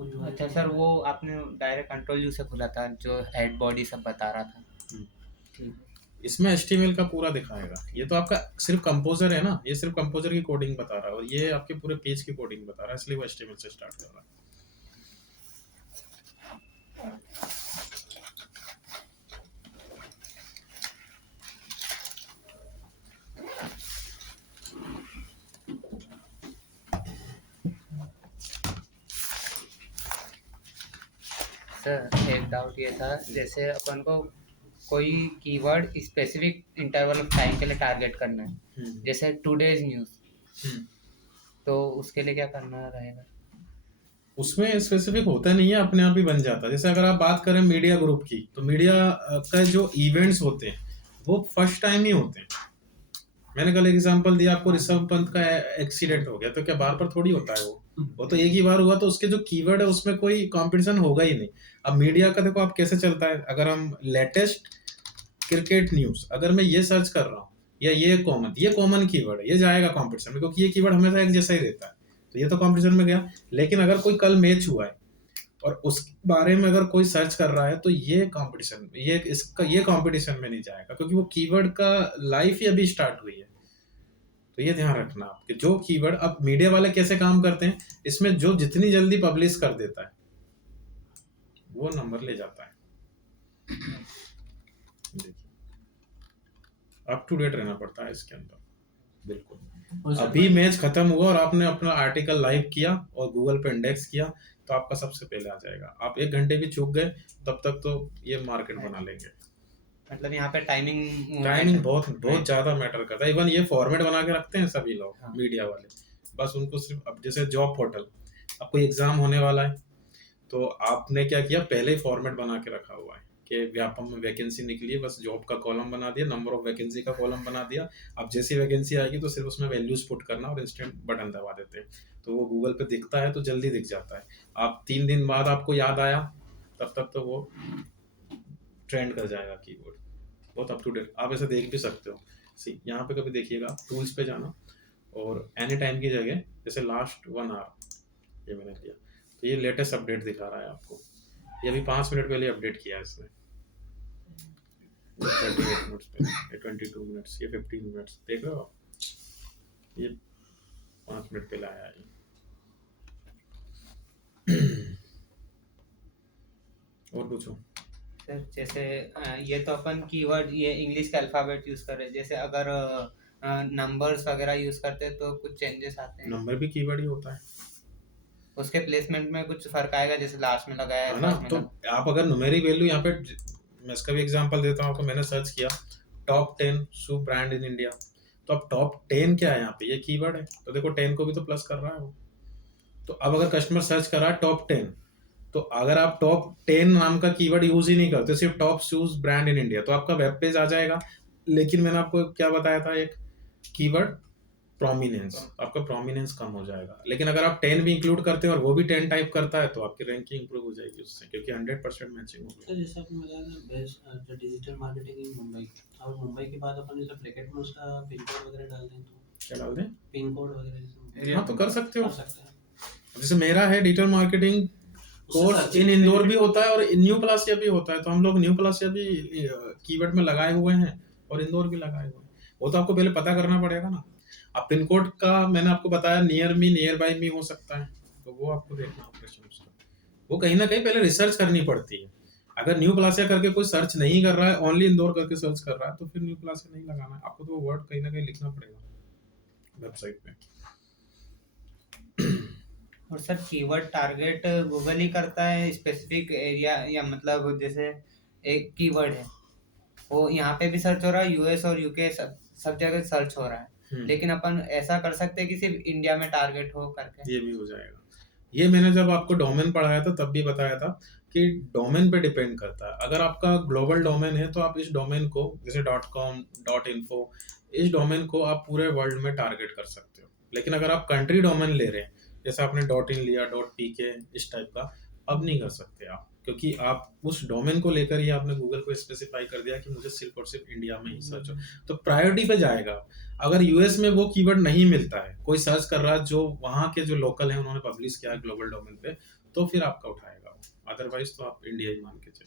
अच्छा सर, वो आपने डायरेक्ट कंट्रोल यू से खोला था जो हेड बॉडी सब बता रहा था। हम्म। ठीक है। इसमें HTML का पूरा दिखाएगा। ये तो आपका सिर्फ कंपोजर है ना, ये सिर्फ कंपोजर की कोडिंग बता रहा है और ये आपके पूरे पेज की कोडिंग बता रहा है, इसलिए वो HTML से स्टार्ट कर रहा है। सर एक डाउट ये था, जैसे अपन को कोई keyword specific interval of time के लिए टारगेट करना है, जैसे टुडेज न्यूज़, तो उसके लिए क्या करना रहेगा? उसमें स्पेसिफिक होता नहीं है, अपने आप ही बन जाता है। जैसे अगर आप बात करें मीडिया ग्रुप की, तो मीडिया का जो इवेंट्स होते हैं वो फर्स्ट टाइम ही होते हैं। मैंने कल एग्जांपल दिया आपको, ऋषभ पंत का एक्सीडेंट हो गया, तो क्या बार बार थोड़ी होता है वो तो एक ही बार हुआ, तो उसके जो कीवर्ड है उसमें कोई कंपटीशन होगा ही नहीं। अब मीडिया का देखो आप कैसे चलता है, अगर हम लेटेस्ट क्रिकेट न्यूज अगर मैं ये सर्च कर रहा हूँ, या ये कॉमन कीवर्ड है, ये जाएगा कंपटीशन में, क्योंकि ये कीवर्ड हमेशा एक जैसा ही रहता है, तो ये तो कंपटीशन में गया। लेकिन अगर कोई कल मैच हुआ है और उस बारे में अगर कोई सर्च कर रहा है, तो ये कंपटीशन, ये कंपटीशन में नहीं जाएगा, क्योंकि वो कीवर्ड का लाइफ ही अभी स्टार्ट हुई है। तो ये ध्यान रखना आपके जो कीवर्ड, अब मीडिया वाले कैसे काम करते हैं, इसमें जो जितनी जल्दी पब्लिश कर देता है वो नंबर ले जाता है। देखिए, अप टू डेट रहना पड़ता है इसके अंदर, बिल्कुल। अभी मैच खत्म हुआ और आपने अपना आर्टिकल लाइव किया और गूगल पे इंडेक्स किया, तो आपका सबसे पहले आ जाएगा। आप 1 घंटे भी चूक गए तब तक तो ये मार्केट बना लेंगे। मतलब यहाँ पे टाइमिंग बहुत बहुत ज्यादा मैटर करता है। इवन ये फॉर्मेट बना के रखते हैं सभी लोग, हाँ। मीडिया वाले, बस उनको सिर्फ, अब जैसे जॉब पोर्टल, अब कोई एग्जाम होने वाला है, तो आपने क्या किया, पहले ही फॉर्मेट बना के रखा हुआ है कि व्यापम में वैकेंसी निकली है, बस जॉब का कॉलम बना दिया, नंबर ऑफ वैकेंसी का कॉलम बना दिया। अब जैसी वैकेंसी आएगी तो सिर्फ उसमें वैल्यूज पुट करना और इंस्टेंट बटन दबा देते हैं, तो वो गूगल पे दिखता है, तो जल्दी दिख जाता है। आप 3 दिन बाद आपको याद आया, तब तक तो वो ट्रेंड कर जाएगा कीवर्ड, बहुत अप टू डेट। आप ऐसे देख भी सकते हो। सी यहाँ पे कभी देखिएगा, टूल्स पे जाना और एनी टाइम की जगह जैसे लास्ट 1 आवर ये मैंने किया, तो ये लेटेस्ट अपडेट दिखा रहा है आपको। ये अभी 5 मिनट पहले अपडेट किया है इसने, 38 मिनट्स पे, ये 22 मिनट्स, ये 15 मिनट्स, देख रहे हो आप, ये 5 मिनट पहले आया है। और पूछो सर। जैसे ये तो अपन कीवर्ड ये इंग्लिश का अल्फाबेट यूज कर रहे हैं, जैसे अगर नंबर्स वगैरह यूज करते हैं तो कुछ चेंजेस आते हैं? नंबर भी कीवर्ड ही होता है, उसके प्लेसमेंट में कुछ फर्क आएगा, जैसे लास्ट में लगाया है, है ना। फर्स्ट तो में आप अगर न्यूमेरिक वैल्यू यहाँ पे, मैं इसका भी एग्जांपल देता हूँ आपको। मैंने सर्च किया top 10 shoe brand in India, तो अब टॉप 10 क्या है यहाँ पे, ये कीवर्ड है, तो देखो 10 को भी तो प्लस कर रहा है वो। तो अब अगर कस्टमर सर्च कर रहा है टॉप 10, तो अगर आप टॉप 10 नाम का कीवर्ड यूज ही नहीं करते, सिर्फ top shoes brand in India, तो आपका वेब पेज आ जाएगा। लेकिन मैंने आपको क्या बताया था, एक कीवर्ड प्रोमिनेंस, आपका प्रोमिनेंस कम हो जाएगा। लेकिन अगर आप 10 भी इंक्लूड करते हैं और वो भी 10 टाइप करता है, तो आपकी रैंकिंग इंप्रूव हो जाएगी उससे, क्योंकि 100% मैचिंग होगी। सर जैसे आपने बताया ना बेस्ट जो डिजिटल मार्केटिंग इन मुंबई, और मुंबई के बाद अपन जैसे ब्रैकेट में उसका पिन कोड वगैरह डाल दें, तो क्या डाल दें, पिन कोड वगैरह जैसे हाँ तो कर सकते हो। कर सकते हैं। जैसे मेरा है digital marketing course in Indore भी होता है और न्यू प्लासिया भी होता है, तो हम लोग न्यू प्लासिया भी कीवर्ड में लगाए हुए हैं और इंदौर भी लगाए हुए हैं। वो तो आपको पहले पता करना पड़ेगा ना। अब पिन कोड का मैंने आपको बताया, नियर मी, नियर बाई मी हो सकता है, तो वो आपको देखना ऑपरेशन उसका, वो कहीं ना कहीं पहले रिसर्च करनी पड़ती है। अगर न्यू प्लासिया करके कोई सर्च नहीं कर रहा है, ओनली इंदौर करके सर्च कर रहा है, तो फिर न्यू प्लासिया नहीं लगाना है आपको, तो वो वर्ड कहीं ना कहीं लिखना पड़ेगा वेबसाइट पे। और सर कीवर्ड टारगेट गूगल ही करता है स्पेसिफिक एरिया, या मतलब जैसे एक कीवर्ड है वो यहाँ पे भी सर्च हो रहा है, यूएस और यूके सब जगह सर्च हो रहा है, लेकिन अपन ऐसा कर सकते हैं कि सिर्फ इंडिया में टारगेट हो करके? ये भी हो जाएगा। ये मैंने जब आपको डोमेन पढ़ाया था तब भी बताया था कि डोमेन पे डिपेंड करता है। अगर आपका ग्लोबल डोमेन है तो आप इस डोमेन को, जैसे .com, .info, इस डोमेन को आप पूरे वर्ल्ड में टारगेट कर सकते हो। लेकिन अगर आप कंट्री डोमेन ले रहे हैं, जैसे आपने .in लिया, .pk, इस टाइप का, अब नहीं कर सकते आप। क्योंकि आप उस डोमेन को लेकर ही आपने गूगल को स्पेसिफाई कर दिया कि मुझे सिर्फ और सिर्फ इंडिया में ही सर्च हो, तो प्रायोरिटी पे जाएगा। अगर यूएस में वो कीवर्ड नहीं मिलता है, कोई सर्च कर रहा है जो वहाँ के जो लोकल हैं उन्होंने पब्लिश किया है ग्लोबल डोमेन पे, तो फिर आपका उठाएगा, अदरवाइज तो आप इंडिया ही मान के चलिए।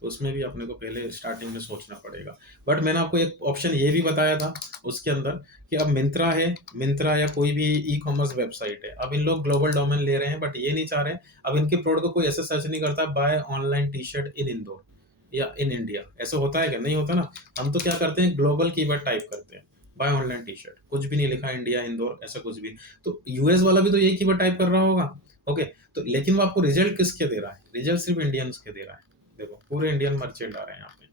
तो उसमें भी अपने को पहले स्टार्टिंग में सोचना पड़ेगा। बट मैंने आपको एक ऑप्शन ये भी बताया था उसके अंदर कि अब मिंत्रा है, मिंत्रा या कोई भी ई कॉमर्स वेबसाइट है, अब इन लोग ग्लोबल डोमेन ले रहे हैं, बट ये नहीं चाह रहे, अब इनके प्रोडक्ट को कोई ऐसे सर्च नहीं करता buy online T shirt in Indore या इन इंडिया, ऐसा होता है क्या? नहीं होता ना। हम तो क्या करते हैं, ग्लोबल कीवर्ड टाइप करते हैं, बाय ऑनलाइन टी शर्ट, कुछ भी नहीं लिखा इंडिया इंदौर ऐसा कुछ भी। तो यूएस वाला भी तो यही कीवर्ड टाइप कर रहा होगा, ओके। तो लेकिन वो आपको रिजल्ट किसके दे रहा है? रिजल्ट सिर्फ इंडियंस के दे रहा है। देखो पूरे इंडियन मर्चेंट आ रहे हैं यहाँ पे।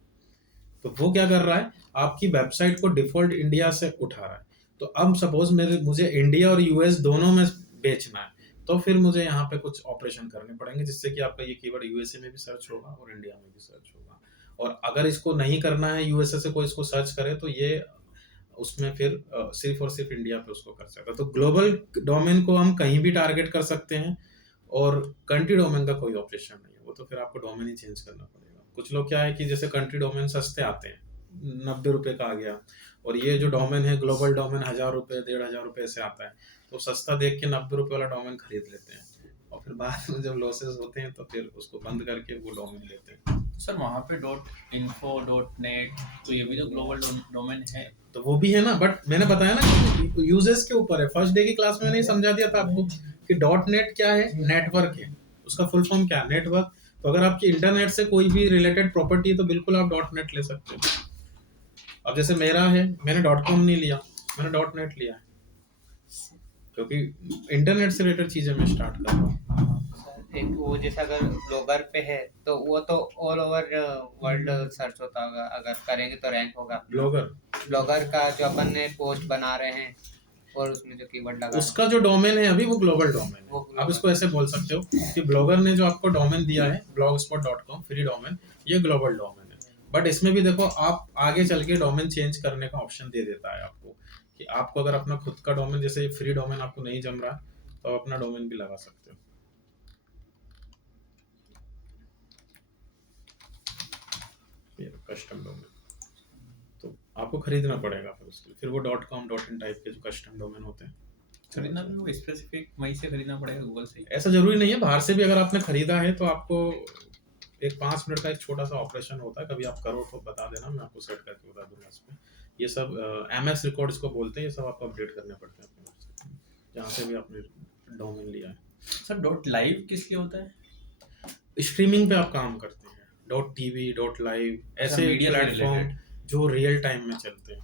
तो वो क्या कर रहा है, आपकी वेबसाइट को डिफॉल्ट इंडिया से उठा रहा है। तो अब सपोज मुझे इंडिया और यूएस दोनों में बेचना है, तो फिर मुझे यहाँ पे कुछ ऑपरेशन करने पड़ेंगे जिससे कि आपका ये कीवर्ड यूएसए में भी सर्च होगा और इंडिया में भी सर्च होगा। और अगर इसको नहीं करना है यूएसए से कोई इसको सर्च करे, तो ये उसमें फिर सिर्फ और सिर्फ इंडिया पे उसको कर सकता है। तो ग्लोबल डोमेन को हम कहीं भी टारगेट कर सकते हैं, और कंट्री डोमेन का कोई ऑपरेशन नहीं है, वो तो फिर आपको डोमेन ही चेंज करना पड़ेगा। कुछ लोग क्या है कि जैसे कंट्री डोमेन सस्ते आते हैं, 90 रुपए का आ गया, और ये जो डोमेन है ग्लोबल डोमेन 1000 रुपए 1500 रुपए से आता है, तो सस्ता देख के 90 रुपए वाला डोमेन खरीद लेते हैं, और फिर बाद में जब लॉसेस होते हैं तो फिर उसको बंद करके वो डोमेन लेते हैं। तो सर वहाँ पे .info.net, तो ये भी तो ग्लोबल डोमेन है। तो वो भी है ना, बट मैंने बताया ना कि यूजर्स के ऊपर है। फर्स्ट डे की क्लास में मैंने समझा दिया था आपको कि .net क्या है, नेटवर्क है, उसका फुल फॉर्म क्या है, नेटवर्क। तो अगर आपकी इंटरनेट से कोई भी रिलेटेड प्रॉपर्टी है तो बिल्कुल आप .net ले सकते हो। अब जैसे मेरा है, मैंने .com नहीं लिया, मैंने .net लिया है, क्योंकि इंटरनेट से रिलेटेड चीजें मैं स्टार्ट कर रहा हूँ। एक वो जैसे अगर ब्लॉगर पे है तो वो तो ऑल ओवर वर्ल्ड सर्च होता होगा, अगर करेंगे तो रैंक होगा। ब्लॉगर का जो अपन ने पोस्ट बना रहे हैं और उसमें जो कीवर्ड लगा उसका जो डोमेन है अभी वो ग्लोबल डोमेन है। वो आप इसको ऐसे बोल सकते हो कि ब्लॉगर ने जो आपको डोमेन दिया है blogspot.com फ्री डोमेन, ये ग्लोबल डोमेन है। बट इसमें भी देखो, आप आगे चल के डोमेन चेंज करने का ऑप्शन दे देता है आपको, कि आपको अगर अपना खुद का डोमेन, जैसे फ्री डोमेन आपको नहीं जम रहा तो आप अपना डोमेन भी लगा सकते हो। ये कस्टम डोमेन तो आपको खरीदना पड़ेगा फिर उसके लिए, फिर वो .com .in टाइप के जो कस्टम डोमेन होते हैं खरीदना भी वो स्पेसिफिक वहीं से खरीदना पड़ेगा गूगल से। ऐसा जरूरी नहीं है, बाहर से भी अगर आपने खरीदा है तो आपको एक 5 मिनट का एक छोटा सा ऑपरेशन होता है, कभी आप करो तो बता देना, मैं आपको सेट करके बता दूंगा। इसमें ये सब MS रिकॉर्ड्स को बोलते हैं, ये सब आपको अपडेट करने पड़ते हैं अपने वेबसाइट में, जहाँ से भी आपने डोमेन लिया है। सर .live किस लिए होता है? स्ट्रीमिंग पे आप काम करते हैं, .tv .live ऐसे मीडिया से प्लेटफॉर्म related। जो रियल टाइम में चलते हैं।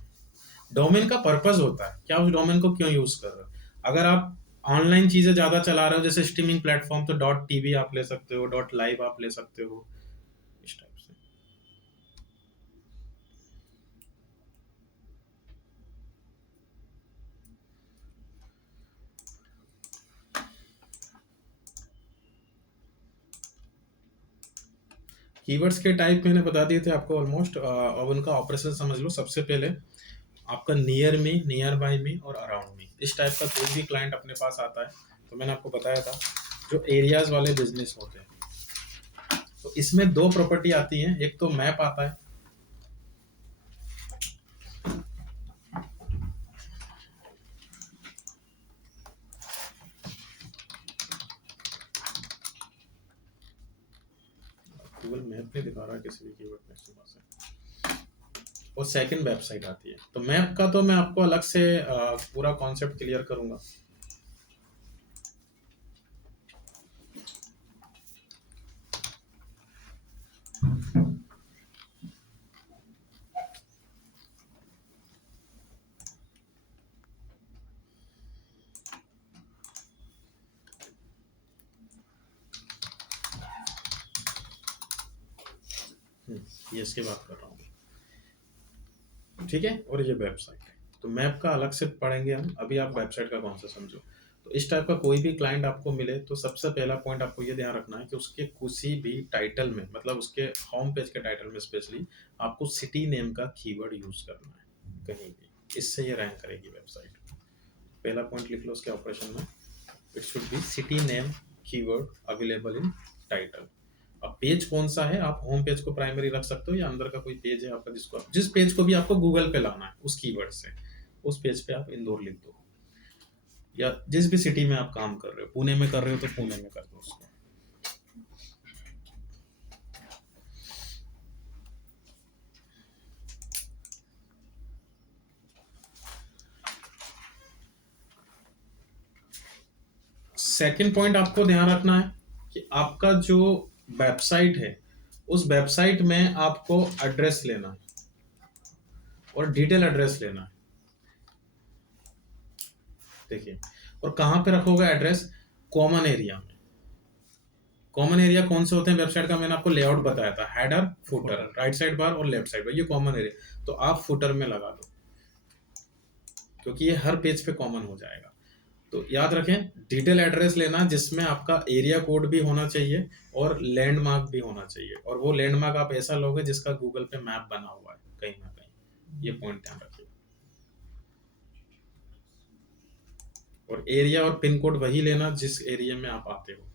डोमेन का पर्पस होता है क्या, उस डोमेन को क्यों यूज कर रहे हो। अगर आप ऑनलाइन चीजें ज्यादा चला रहे हो, जैसे स्ट्रीमिंग प्लेटफॉर्म, तो .tv आप ले सकते हो, .live आप ले सकते हो, इस टाइप से। कीवर्ड्स के टाइप मैंने बता दिए थे आपको ऑलमोस्ट। अब उनका ऑपरेशन समझ लो। सबसे पहले आपका नियर मी, नियर बाय मी और अराउंड मी, इस टाइप का कोई भी क्लाइंट अपने पास आता है तो मैंने आपको बताया था जो एरियाज वाले बिजनेस होते हैं, तो इसमें 2 प्रॉपर्टी आती हैं। एक तो मैप आता है, गूगल मैप नहीं दिखा रहा है किसी भी कीवर्ड में सुबह से, और सेकंड वेबसाइट आती है। तो मैप का तो मैं आपको अलग से पूरा कॉन्सेप्ट क्लियर करूंगा। ये इसकी बात कर रहा हूँ, ठीक है। और ये वेबसाइट है, तो मैप का अलग से पढ़ेंगे हम, अभी आप वेबसाइट का कौन सा समझो। तो इस टाइप का कोई भी क्लाइंट आपको मिले तो सबसे पहला पॉइंट आपको ये ध्यान रखना है कि उसके किसी भी टाइटल में, मतलब उसके होम पेज के टाइटल में स्पेशली, आपको सिटी नेम का कीवर्ड यूज करना है कहीं भी, इससे ये रैंक करेगी वेबसाइट। पहला पॉइंट लिख लो उसके ऑपरेशन में, it should be city name keyword available in title. अब पेज कौन सा है, आप होम पेज को प्राइमरी रख सकते हो या अंदर का कोई पेज है आपका जिस पेज को भी आपको गूगल पे लाना है उस कीवर्ड से उस पेज पे आप इंदौर लिख दो, या जिस भी सिटी में आप काम कर रहे हो, पुणे में कर रहे हो तो पुणे में कर दो उसको। सेकंड पॉइंट आपको ध्यान रखना है कि आपका जो वेबसाइट है उस वेबसाइट में आपको एड्रेस लेना है और डिटेल एड्रेस लेना है। देखिए, और कहाँ पे रखोगे एड्रेस? कॉमन एरिया में। कॉमन एरिया कौन से होते हैं वेबसाइट का? मैंने आपको लेआउट बताया था, header, footer, right side bar और लेफ्ट साइड बार, ये कॉमन एरिया। तो आप फुटर में लगा दो क्योंकि ये हर पेज पे कॉमन हो जाएगा। तो याद रखें, डिटेल एड्रेस लेना जिसमें आपका एरिया कोड भी होना चाहिए और लैंडमार्क भी होना चाहिए, और वो लैंडमार्क आप ऐसा लोगे जिसका गूगल पे मैप बना हुआ है कहीं ना कहीं। ये पॉइंट ध्यान रखिए। और एरिया और पिन कोड वही लेना जिस एरिया में आप आते हो।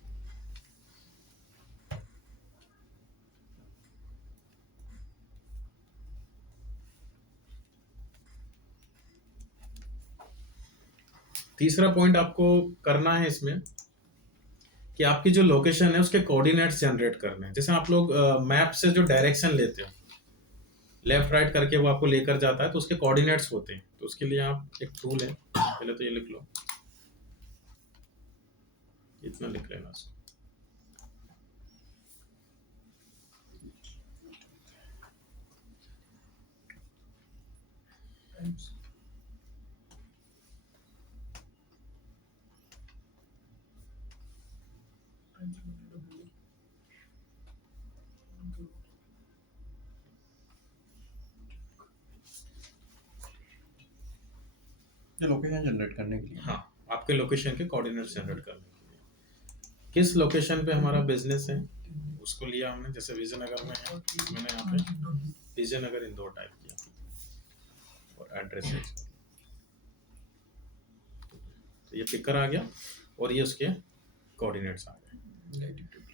तीसरा पॉइंट आपको करना है इसमें कि आपकी जो लोकेशन है उसके कोऑर्डिनेट्स जनरेट करने हैं। जैसे आप लोग मैप से जो डायरेक्शन लेते हो, लेफ्ट राइट करके वो आपको लेकर जाता है, तो उसके कोऑर्डिनेट्स होते हैं। तो उसके लिए आप एक टूल है, पहले तो ये लिख लो, इतना लिख लेना इसको। लोकेशन जनरेट करने के लिए। हाँ, आपके लोकेशन के कोऑर्डिनेट्स जनरेट करने के लिए। किस लोकेशन पे हमारा बिजनेस है उसको लिया हमने। जैसे विजयनगर में है, मैंने यहाँ पे विजयनगर इंदौर टाइप किया और एड्रेस है। तो ये पिकर आ गया और ये उसके कोऑर्डिनेट्स आ गए।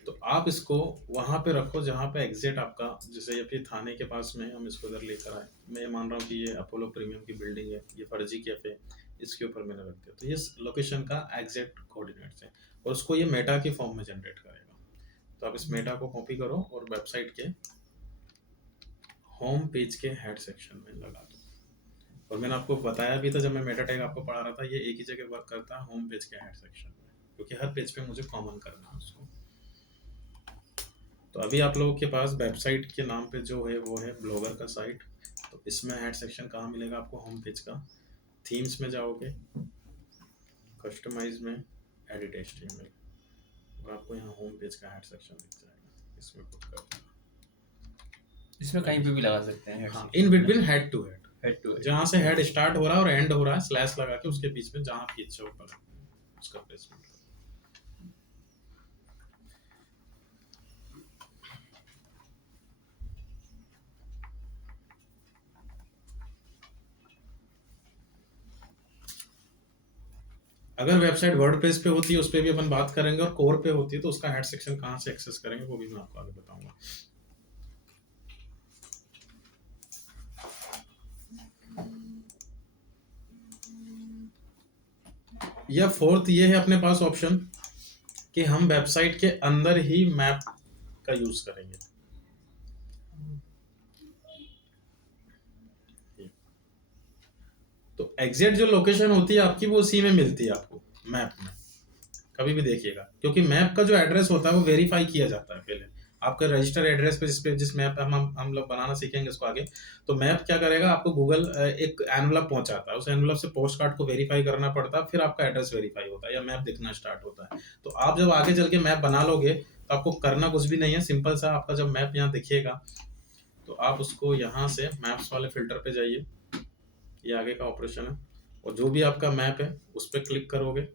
तो आप इसको वहां पे रखो जहाँ पे एग्जैक्ट आपका, जैसे ये फिर थाने के पास में हम इसको इधर लेकर आए। मैं मान रहा हूँ कि ये अपोलो प्रीमियम की बिल्डिंग है, ये फर्जी कैफे, इसके ऊपर मैंने रख दिया। तो ये लोकेशन का एग्जैक्ट कोऑर्डिनेट्स है और उसको ये मेटा के फॉर्म में जनरेट करेगा। तो आप इस मेटा को कॉपी करो और वेबसाइट के होम पेज के हेड सेक्शन में लगा दो। और मैंने आपको बताया भी था जब मैं मेटा टैग आपको पढ़ा रहा था, ये एक ही जगह वर्क करता है, होम पेज के हेड सेक्शन में, क्योंकि हर पेज पे मुझे कॉमन करना है उसको। तो अभी आप लोगों के पास वेबसाइट के नाम पे जो है वो है ब्लॉगर का साइट। तो इसमें हेड सेक्शन कहाँ मिलेगा आपको? होम पेज का। थीम्स में जाओगे, कस्टमाइज में, एडिट एचटीएमएल, और आपको यहाँ होम पेज का हेड सेक्शन दिख जाएगा। इसमें पुट कर देना। इसमें कहीं पे भी लगा सकते हैं। हाँ, in between head to head, head to जहाँ से हेड स्टार्ट हो रहा है और एंड हो रहा है, स्लैश लगा के उसके बीच में जहाँ आपकी इच्छा हो उसका प्लेसमेंट। अगर वेबसाइट वर्डप्रेस पे होती है उस पर भी अपन बात करेंगे, और कोर पे होती है तो उसका हेड सेक्शन कहाँ से एक्सेस करेंगे वो भी मैं आपको आगे बताऊंगा। या फोर्थ ये है अपने पास ऑप्शन कि हम वेबसाइट के अंदर ही मैप का यूज करेंगे। तो एग्जैक्ट जो लोकेशन होती है आपकी वो उसी में मिलती है आपको मैप में, कभी भी देखिएगा, क्योंकि मैप का जो एड्रेस होता है वो वेरीफाई किया जाता है पहले आपके रजिस्टर एड्रेस पे जिस मैप हम लोग बनाना सीखेंगे इसको आगे। तो मैप क्या करेगा, आपको गूगल एक एनवलप पहुंचाता है, उस एनवलप से पोस्ट कार्ड को वेरीफाई करना पड़ता है, फिर आपका एड्रेस वेरीफाई होता है या मैप दिखना स्टार्ट होता है। तो आप जब आगे चल के मैप बना लोगे तो आपको करना कुछ भी नहीं है, सिंपल सा आपका जब मैप यहाँ दिखेगा तो आप उसको यहाँ से मैप्स वाले फिल्टर पे जाइए, ये आगे का ऑपरेशन है, और जो भी आपका मैप है उस पर क्लिक करोगे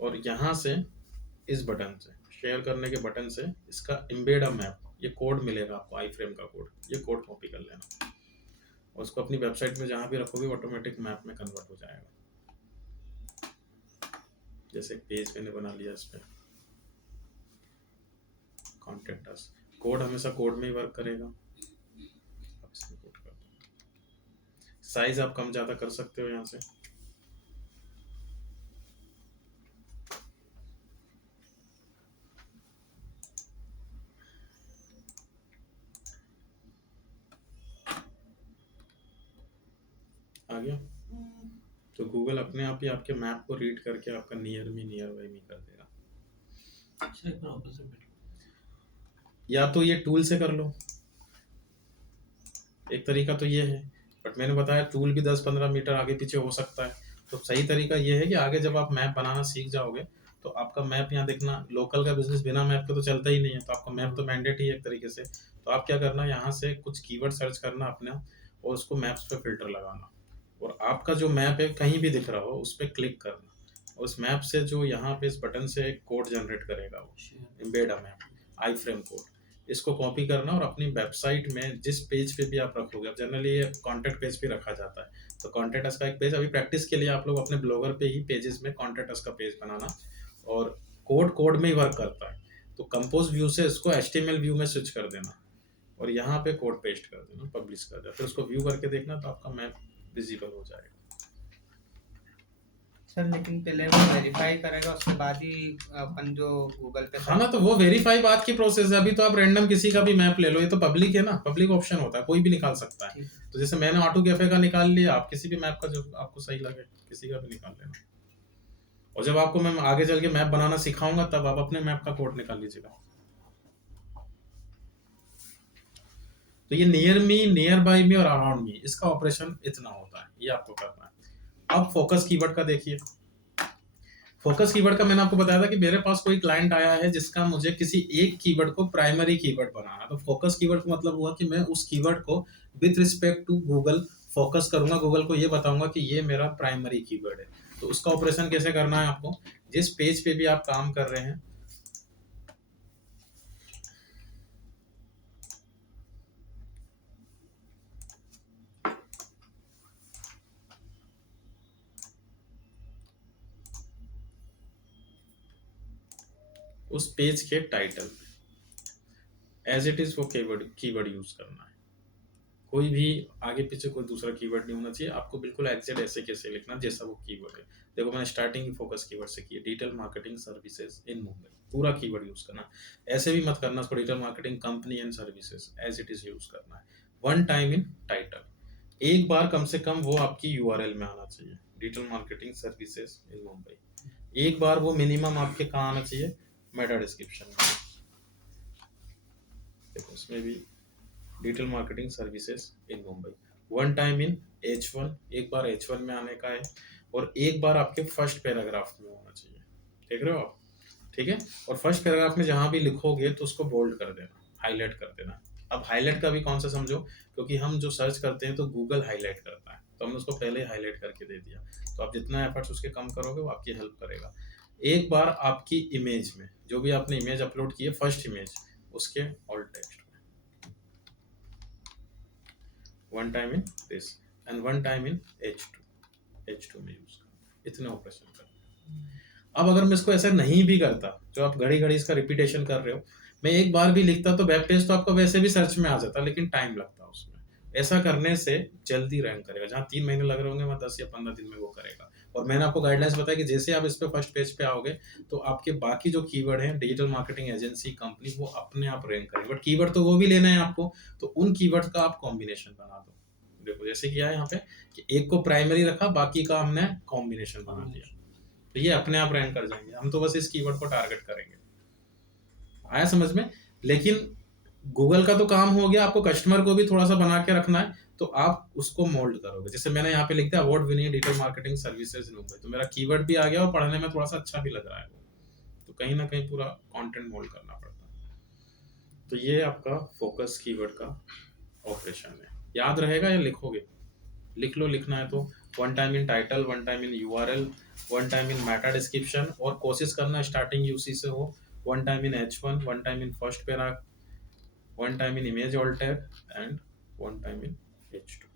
और यहाँ से इस बटन से शेयर करने के बटन से इसका एम्बेड अ मैप, ये कोड मिलेगा आपको, आई फ्रेम का कोड, ये कोड कॉपी कर लेना और उसको अपनी वेबसाइट में जहाँ भी रखोगे ऑटोमेटिक मैप में कन्वर्ट हो जाएगा। जैसे एक पेज मैंने बना लिया, इस पर कॉन्टेक्ट अस, कोड हमेशा कोड में ही वर्क करेगा। आप इसमें कोड कर दो, साइज आप कम ज़्यादा कर सकते हो यहाँ से। आ गया, तो गूगल अपने आप ही आपके मैप को रीड करके आपका नियर बाई मी कर देगा। अच्छा, एक बार वापस रिपीट। या तो ये टूल से कर लो, एक तरीका तो ये है, बट मैंने बताया टूल भी 10-15 मीटर आगे पीछे हो सकता है। तो सही तरीका ये है कि आगे जब आप मैप बनाना सीख जाओगे तो आपका मैप यहाँ देखना, लोकल का बिजनेस बिना मैप के तो चलता ही नहीं है, तो आपका मैप तो मैंडेट ही है एक तरीके से। तो आप क्या करना, यहाँ से कुछ कीवर्ड सर्च करना अपने, और उसको मैप्स पे फिल्टर लगाना, और आपका जो मैप है कहीं भी दिख रहा हो उस पर क्लिक करना, उस मैप से जो यहाँ पे इस बटन से एक कोड जनरेट करेगा वो एम्बेड मैप, आई फ्रेम कोड, इसको कॉपी करना और अपनी वेबसाइट में जिस पेज पे भी आप रखोगे, अब जनरली ये कॉन्टैक्ट पेज पे रखा जाता है, तो कॉन्टैक्ट अस का एक पेज, अभी प्रैक्टिस के लिए आप लोग अपने ब्लॉगर पे ही पेजेस में कॉन्टैक्ट अस का पेज बनाना, और कोड में ही वर्क करता है। तो कंपोज व्यू से इसको HTML व्यू में स्विच कर देना, और यहाँ पे कोड पेस्ट कर देना, पब्लिश कर देना, फिर उसको व्यू करके देखना, तो आपका मैप विजिबल हो जाएगा। सर लेकिन पहले वो वेरीफाई करेगा, उसके बाद ही अपन जो गूगल पे हाँ ना, तो वो वेरीफाई बात की प्रोसेस है। अभी तो आप रैंडम किसी का भी मैप ले लो, ये तो पब्लिक है ना, पब्लिक ऑप्शन होता है, कोई भी निकाल सकता है। तो जैसे मैंने ऑटो कैफे का निकाल लिया, आप किसी भी मैप का जो आपको सही लगे किसी का भी निकाल लेना, और जब आपको मैं आगे चल के मैप बनाना सिखाऊंगा तब आप अपने मैप का कोड निकाल लीजिएगा। तो ये नियर मी, नियर बाई मी और अराउंड मी, इसका ऑपरेशन इतना होता है, ये आपको करना है। अब फोकस कीवर्ड का देखिए, फोकस कीवर्ड का मैंने आपको बताया था कि मेरे पास कोई क्लाइंट आया है जिसका मुझे किसी एक कीवर्ड को प्राइमरी कीवर्ड बनाना है, तो फोकस कीवर्ड का मतलब हुआ कि मैं उस कीवर्ड को with respect to Google focus करूंगा, गूगल को ये बताऊंगा कि ये मेरा प्राइमरी कीवर्ड है। तो उसका ऑपरेशन कैसे करना है आपको, जिस पेज पे भी आप काम कर रहे हैं, उस पेज के टाइटल में एज इट इज वो कीवर्ड यूज करना है, कोई भी आगे पीछे कोई दूसरा कीवर्ड नहीं होना चाहिए, आपको बिल्कुल एग्जैक्ट ऐसे कैसे लिखना जैसा वो कीवर्ड है। देखो मैंने स्टार्टिंग ही फोकस कीवर्ड से की है, digital marketing services in Mumbai, पूरा कीवर्ड यूज करना। ऐसे भी मत करना उसको digital marketing company and services, as it is use करना है। वन टाइम इन टाइटल, एक बार कम से कम वो आपकी URL में आना चाहिए, digital marketing services in Mumbai, एक बार वो मिनिमम आपके कहाँ आना चाहिए, मेटा डिस्क्रिप्शन में। देखो इसमें भी digital marketing services in Mumbai, one time in H1, एक बार H1 में आने का है, और एक बार आपके फर्स्ट पैराग्राफ में होना चाहिए, देख रहे हो आप, ठीक है। और फर्स्ट पैराग्राफ में जहां भी लिखोगे तो उसको बोल्ड कर देना, हाईलाइट कर देना। अब हाईलाइट का भी कौन सा समझो, क्योंकि हम जो सर्च करते हैं तो गूगल हाईलाइट करता है, तो हमने उसको पहले हाईलाइट करके दे दिया, तो आप जितना एफर्ट्स उसके कम करोगे वो आपकी हेल्प करेगा। एक बार आपकी इमेज में, जो भी आपने इमेज अपलोड की है फर्स्ट इमेज, उसके all text one time in this and one time in H2 में यूज करना, इतने ऑपरेशन करना। अब अगर मैं इसको ऐसा नहीं भी करता, जो आप घड़ी घड़ी इसका रिपीटेशन कर रहे हो, मैं एक बार भी लिखता तो वेब पेज तो आपका वैसे भी सर्च में आ जाता, लेकिन टाइम लगता उसमें। ऐसा करने से जल्दी रैंक करेगा, जहाँ 3 महीने लग रहे होंगे वहाँ 10 या 15 दिन में वो करेगा। और मैंने आपको गाइडलाइंस बताया कि जैसे आप इस पे फर्स्ट पेज पे आओगे तो आपके बाकी जो कीवर्ड हैं, डिजिटल मार्केटिंग एजेंसी कंपनी, वो अपने आप रैंक करेंगे, बट कीवर्ड तो वो भी लेना है आपको, तो उन कीवर्ड का आप कॉम्बिनेशन बना दो। देखो जैसे किया है यहाँ पे कि एक को प्राइमरी रखा, बाकी का हमने कॉम्बिनेशन बना दिया, तो ये अपने आप रैंक कर जाएंगे। हम तो बस इस कीवर्ड को टारगेट करेंगे, आया समझ में। लेकिन गूगल का तो काम हो गया, आपको कस्टमर को भी थोड़ा सा बना के रखना है, तो आप उसको मोल्ड करोगे। जैसे मैंने यहाँ पे लिख दिया award winning digital marketing services in Mumbai, तो मेरा कीवर्ड भी आ गया और पढ़ने में थोड़ा सा अच्छा भी लग रहा है, तो कहीं ना कहीं पूरा कंटेंट मोल्ड करना पड़ता है। तो ये आपका फोकस कीवर्ड का ऑपरेशन है, याद रहेगा या लिखोगे? लिख लो, लिखना है तो one time in title, one time in URL, one time in Meta description, और कोशिश करना स्टार्टिंग यूसी से हो, one time in H1, one time in first para, one time in image all tag, and one time in H2।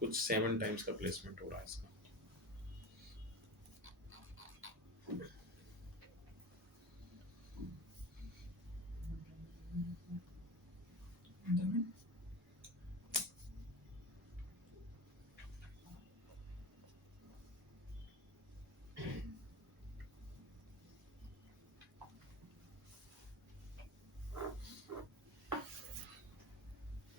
कुछ 7 times का placement हो रहा है इसका।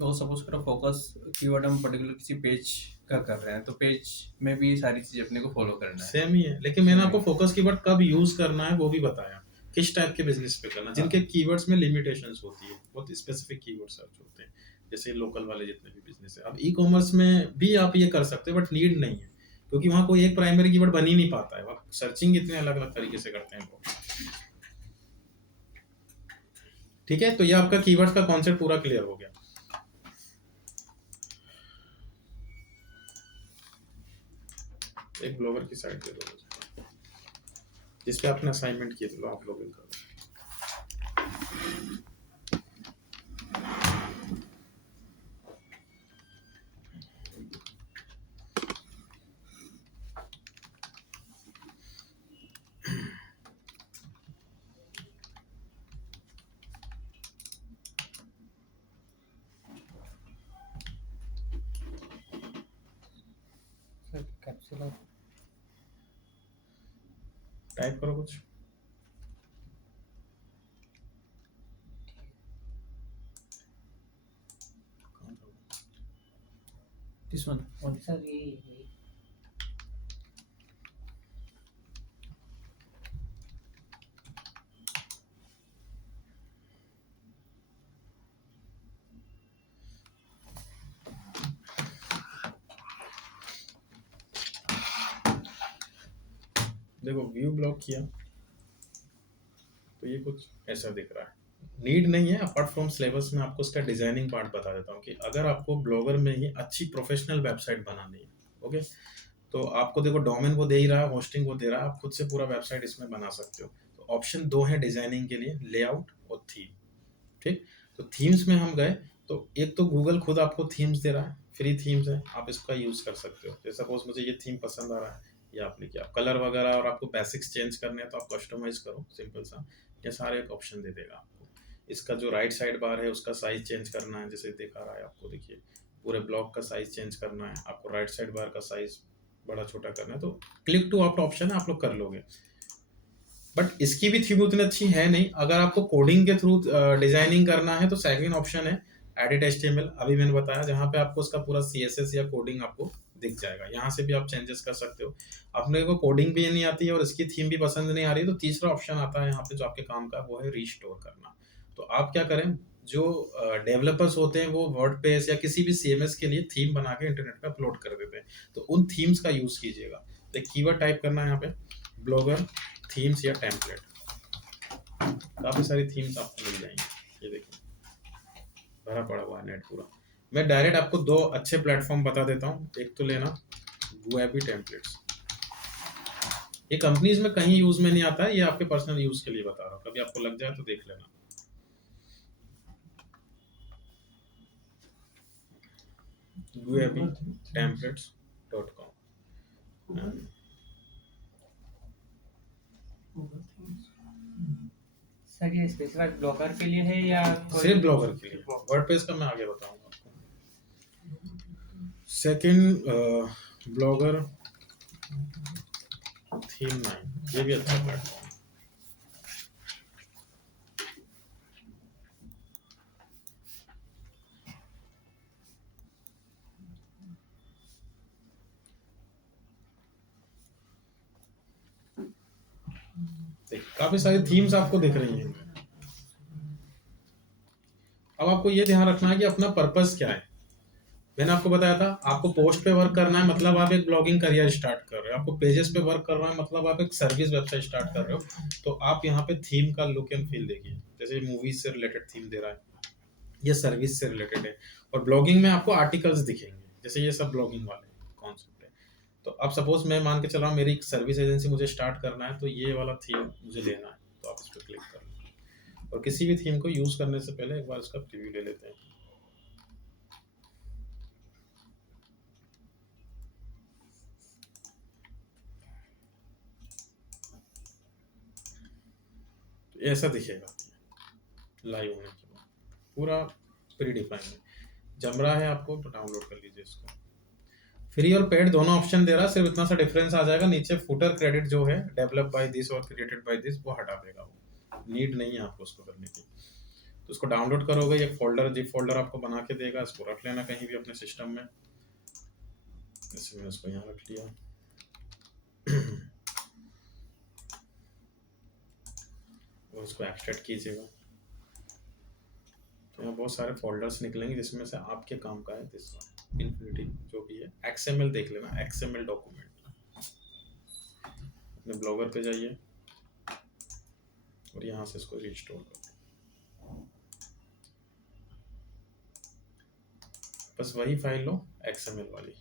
तो सपोज करो फोकस कीवर्ड हम पर्टिकुलर किसी पेज का कर रहे हैं, तो पेज में भी सारी चीजें अपने को फॉलो करना है। सेम ही है, लेकिन मैंने आपको फोकस कीवर्ड कब यूज करना है वो भी बताया, किस टाइप के बिजनेस पे करना, जिनके कीवर्ड्स में लिमिटेशंस होती है, बहुत स्पेसिफिक कीवर्ड सर्च होते हैं, जैसे लोकल वाले जितने भी बिजनेस है। अब ई कॉमर्स में भी आप ये कर सकते हो, बट नीड नहीं है, क्योंकि वहाँ कोई एक प्राइमरी कीवर्ड बन ही नहीं पाता है, वहाँ सर्चिंग इतने अलग अलग तरीके से करते हैं लोग। ठीक है, तो ये आपका कीवर्ड्स का कॉन्सेप्ट पूरा क्लियर हो गया। एक ब्लॉगर की साइट दे दो जिस पे आपने असाइनमेंट किए थे, लो आप लॉग इन करो। कैप्सूल टाइप करो कुछ। This one. सर ये देखो व्यू ब्लॉक किया तो ये कुछ ऐसा दिख रहा है, नीड नहीं है। अपार्ट फ्रॉम सिलेबस में आपको उसका डिजाइनिंग पार्ट बता देता हूँ कि अगर आपको ब्लॉगर में ही अच्छी प्रोफेशनल वेबसाइट बनानी है, ओके, तो आपको देखो डोमेन वो दे ही रहा है, होस्टिंग वो दे रहा है, आप खुद से पूरा वेबसाइट इसमें बना सकते हो। तो ऑप्शन दो है डिजाइनिंग के लिए, लेआउट और थीम। ठीक, तो थीम्स में हम गए तो एक तो गूगल खुद आपको थीम्स दे रहा है, फ्री थीम्स है, आप इसका यूज कर सकते हो। जैसे सपोज मुझे ये थीम पसंद आ रहा है, ये आपने किया, कलर वगैरह और आपको बेसिक्स चेंज करने हैं तो आप कस्टमाइज करो, सिंपल सा, ये सारे एक ऑप्शन दे देगा आपको। इसका जो राइट साइड बार है उसका साइज चेंज करना है, जैसे दिखा रहा है आपको, देखिए पूरे ब्लॉक का साइज चेंज करना है आपको, राइट साइड बार का साइज बड़ा छोटा करना है, तो क्लिक टू ऑप्ट ऑप्शन है, आप लोग कर लोगे। बट इसकी भी थीम उतनी अच्छी है नहीं। अगर आपको कोडिंग के थ्रू डिजाइनिंग करना है तो सेकंड ऑप्शन है एडिट HTML, अभी मैंने बताया, जहाँ पे आपको उसका पूरा CSS या कोडिंग आपको दिख जाएगा, यहाँ से भी आप चेंजेस कर सकते हो। अपने को कोडिंग भी नहीं आती है और इसकी थीम भी पसंद नहीं आ रही, तो तीसरा ऑप्शन आता है यहाँ पे जो आपके काम का, वो है रीस्टोर करना। तो आप क्या करें, जो डेवलपर्स होते हैं वो वर्डप्रेस या किसी भी CMS के लिए थीम बना के इंटरनेट पे अपलोड कर देते हैं, तो उन थीम्स का यूज कीजिएगा। तो कीवर्ड टाइप करना है यहाँ पे, ब्लॉगर थीम्स या टेम्पलेट, काफी सारी थीम्स आपको मिल जाएंगी। ये देखिए भरा पड़ा हुआ है नेट पूरा। मैं डायरेक्ट आपको दो अच्छे प्लेटफॉर्म बता देता हूँ, एक तो लेना गुएबी टेम्पलेट्स, ये कंपनीज में कहीं यूज में नहीं आता है, ये आपके पर्सनल यूज के लिए बता रहा हूँ, कभी आपको लग जाए तो देख लेना। guebitemplates.com। सर ये स्पेसिफाइड ब्लॉगर के लिए है या सिर्फ ब्लॉगर के लिए, वर्डप्रेस का मैं आगे बताऊंगा आपको। सेकंड ब्लॉगर थीम 9, ये भी अच्छा प्लेटफॉर्म। काफी सारी थीम्स आपको दिख रही हैं। अब आपको ये ध्यान रखना है कि अपना पर्पस क्या है। मैंने आपको बताया था, आपको पोस्ट पे वर्क करना है मतलब आप एक ब्लॉगिंग करियर स्टार्ट कर रहे हो, आपको पेजेस पे वर्क करना है मतलब आप एक सर्विस वेबसाइट स्टार्ट कर रहे हो। तो आप यहाँ पे थीम का लुक एंड फील देखिए, जैसे मूवीज से रिलेटेड थीम दे रहा है, ये सर्विस से रिलेटेड है, और ब्लॉगिंग में आपको आर्टिकल्स दिखेंगे, जैसे ये सब ब्लॉगिंग वाले कॉन्सेप्ट है। तो अब सपोज मैं मान के चल रहा हूँ मेरी एक सर्विस एजेंसी मुझे स्टार्ट करना है, तो ये वाला थीम मुझे लेना है, तो आप इस पर क्लिक कर लो। और किसी भी थीम को यूज करने से पहले एक बार इसका प्रीव्यू ले लेते हैं। तो ऐसा दिखेगा लाइव होने के बाद, पूरा प्री डिफाइन है। जम रहा है आपको तो डाउनलोड कर लीजिए इसको। फ्री और पेड दोनों ऑप्शन दे रहा है, सिर्फ इतना सा डिफरेंस आ जाएगा, नीचे फुटर क्रेडिट जो है डेवलप बाय दिस और क्रिएटेड बाय दिस वो हटा देगा, वो नीड नहीं है आपको उसको करने की। तो उसको डाउनलोड करोगे, एक फोल्डर जिप फोल्डर आपको बना के देगा, इसको रख लेना कहीं भी अपने सिस्टम में। जैसे मैंने इसको यहाँ रख लिया और इसको एक्सट्रैक्ट कीजिएगा। तो यहाँ बहुत सारे फोल्डर्स निकलेंगे जिसमें से आपके काम का है दिस वन, इन्फिनिटी जो भी है। XML देख लेना, XML डॉक्यूमेंट। अपने ब्लॉगर पे जाइए और यहाँ से इसको रिस्टोर करो। बस वही फाइल लो XML वाली।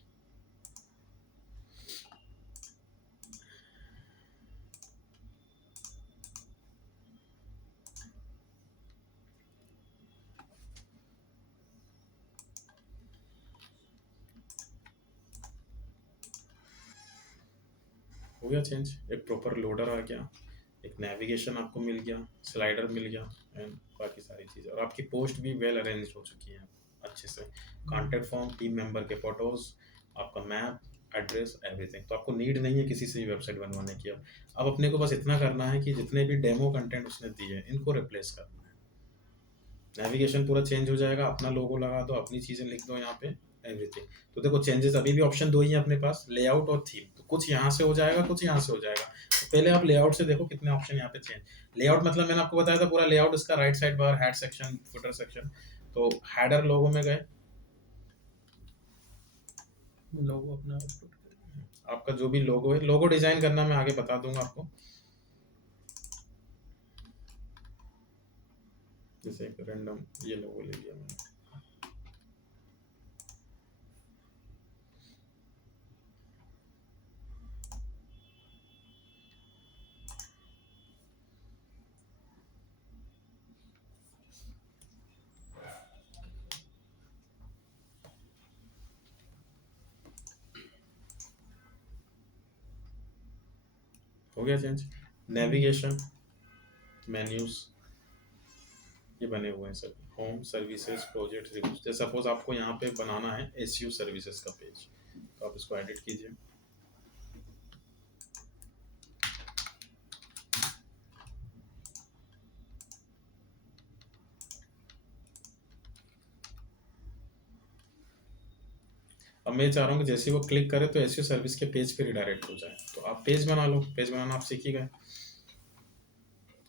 हो गया चेंज, एक प्रॉपर लोडर आ गया, एक नेविगेशन आपको मिल गया, स्लाइडर मिल गया एंड बाकी सारी चीज़ें। और आपकी पोस्ट भी वेल अरेंज हो चुकी है अच्छे से। कॉन्टैक्ट फॉर्म, टीम मेंबर के फोटोज़, आपका मैप, एड्रेस, एवरीथिंग। तो आपको नीड नहीं है किसी से भी वेबसाइट बनवाने की। अब अपने को बस इतना करना है कि जितने भी डेमो कंटेंट उसने दिए हैं इनको रिप्लेस करना है। नेविगेशन पूरा चेंज हो जाएगा, अपना लोगो लगा दो, अपनी चीज़ें लिख दो यहाँ पे, एवरीथिंग। तो देखो चेंजेस अभी भी ऑप्शन दो ही है अपने पास, लेआउट और थीम। तो कुछ यहाँ से हो जाएगा, कुछ यहाँ से हो जाएगा। तो पहले आप लेआउट से देखो कितने ऑप्शन यहाँ पे चेंज। लेआउट मतलब मैंने आपको बताया था पूरा लेआउट इसका, right side bar, head section, footer section. तो हेडर लोगो में गए, लोगो अपना output करें। आपका जो भी लोगो है, लोगो डिजाइन करना मैं आगे बता दूंगा आपको। जैसे एक रैंडम ये लोगो ले लिया मैंने। हो गया चेंज। नेविगेशन, मेन्यूज ये बने हुए हैं सब। Home, services, project, reviews. जैसे सपोज आपको यहाँ पे बनाना है SEO सर्विसेज का पेज, तो आप इसको एडिट कीजिए। अब मैं चाह रहा हूँ कि जैसे वो क्लिक करे तो SEO सर्विस के पेज पे रिडायरेक्ट हो जाए। तो आप पेज बना लो, पेज बनाना आप सीख ही गए।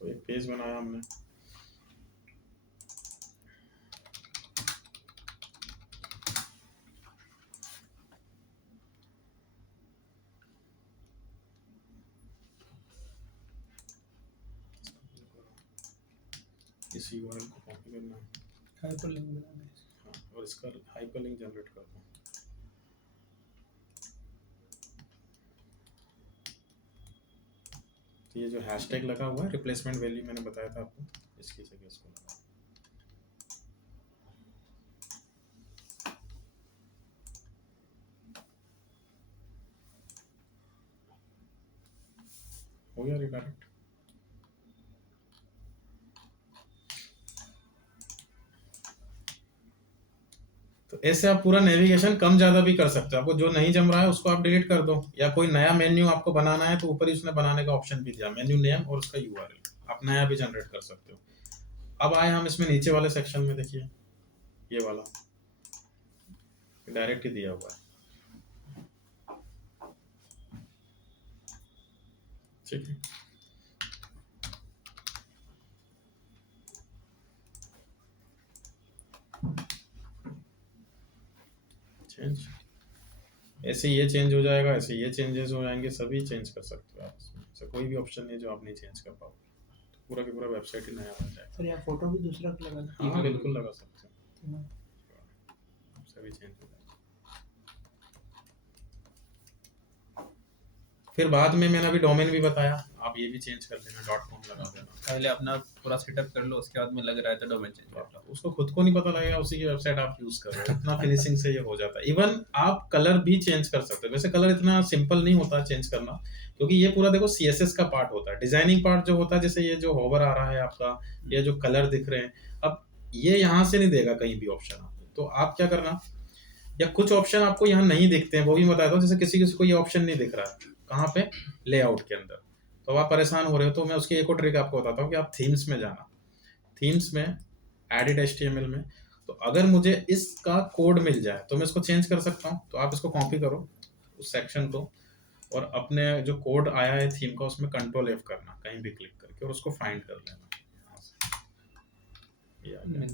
तो एक पेज बनाया हमने, इस URL को कॉपी करना है, हाइपरलिंक बनाना है। हाँ, और इसका हाइपरलिंक जनरेट कर दो। तो ये जो हैशटैग लगा हुआ है, रिप्लेसमेंट वैल्यू मैंने बताया था आपको, इसकी जगह इसको लगा। हो गया रिडायरेक्ट। तो ऐसे आप पूरा नेविगेशन कम ज़्यादा भी कर सकते हो। आपको जो नहीं जम रहा है उसको आप डिलीट कर दो, या कोई नया मेन्यू आपको बनाना है तो ऊपर ही उसने बनाने का ऑप्शन भी दिया, मेन्यू नेम और उसका URL, आप नया भी जनरेट कर सकते हो। अब आए हम इसमें नीचे वाले सेक्शन में, देखिए ये वाला डायरेक्ट ही दिया हुआ है, ठीक है। चेंज, ऐसे ये चेंज हो जाएगा, ऐसे ये चेंजेस हो जाएंगे, सभी चेंज कर सकते हो आप इसमें। ऐसा कोई भी ऑप्शन नहीं जो आप नहीं चेंज कर पाओ। तो पूरा की पूरा वेबसाइट ही नया बन जाएगा। सर यहाँ फोटो भी दूसरा लगा सकते हाँ बिल्कुल लगा सकते हो, हैं। सभी चेंज हो जाएगा। फिर बाद में मैंने अभी डोमेन भी बताया, आप ये भी चेंज कर देना, .com लगा देना। पहले अपना पूरा सेटअप कर लो, उसके बाद में लग रहा है तो डोमेन चेंज कर लो। उसको खुद को नहीं पता लगेगा, उसी की वेबसाइट आप यूज कर रहे हो, इतना फिनिशिंग से ये हो जाता है। इवन आप कलर भी चेंज कर सकते हो। वैसे कलर इतना सिंपल नहीं होता चेंज करना, क्योंकि ये पूरा देखो CSS का पार्ट होता है। डिजाइनिंग पार्ट जो होता है, जैसे ये जो होवर आ रहा है आपका, ये जो कलर दिख रहे हैं, अब ये यहाँ से नहीं देगा कहीं भी ऑप्शन आपको। तो आप क्या करना, या कुछ ऑप्शन आपको यहाँ नहीं दिखते हैं वो भी बताया था। जैसे किसी किसी को ये ऑप्शन नहीं दिख रहा है, कहाँ पे, लेआउट के अंदर, तो आप परेशान हो रहे हो, तो मैं उसकी एक और ट्रिक आपको बताता हूँ कि आप थीम्स में जाना। थीम्स में एडिट HTML में। तो अगर मुझे इसका कोड मिल जाए तो मैं इसको चेंज कर सकता हूँ। तो आप इसको कॉपी करो उस सेक्शन को, और अपने जो कोड आया है थीम का उसमें कंट्रोल F करना कहीं भी क्लिक करके, और उसको फाइंड कर लेना यहाँ से। ये आ गया।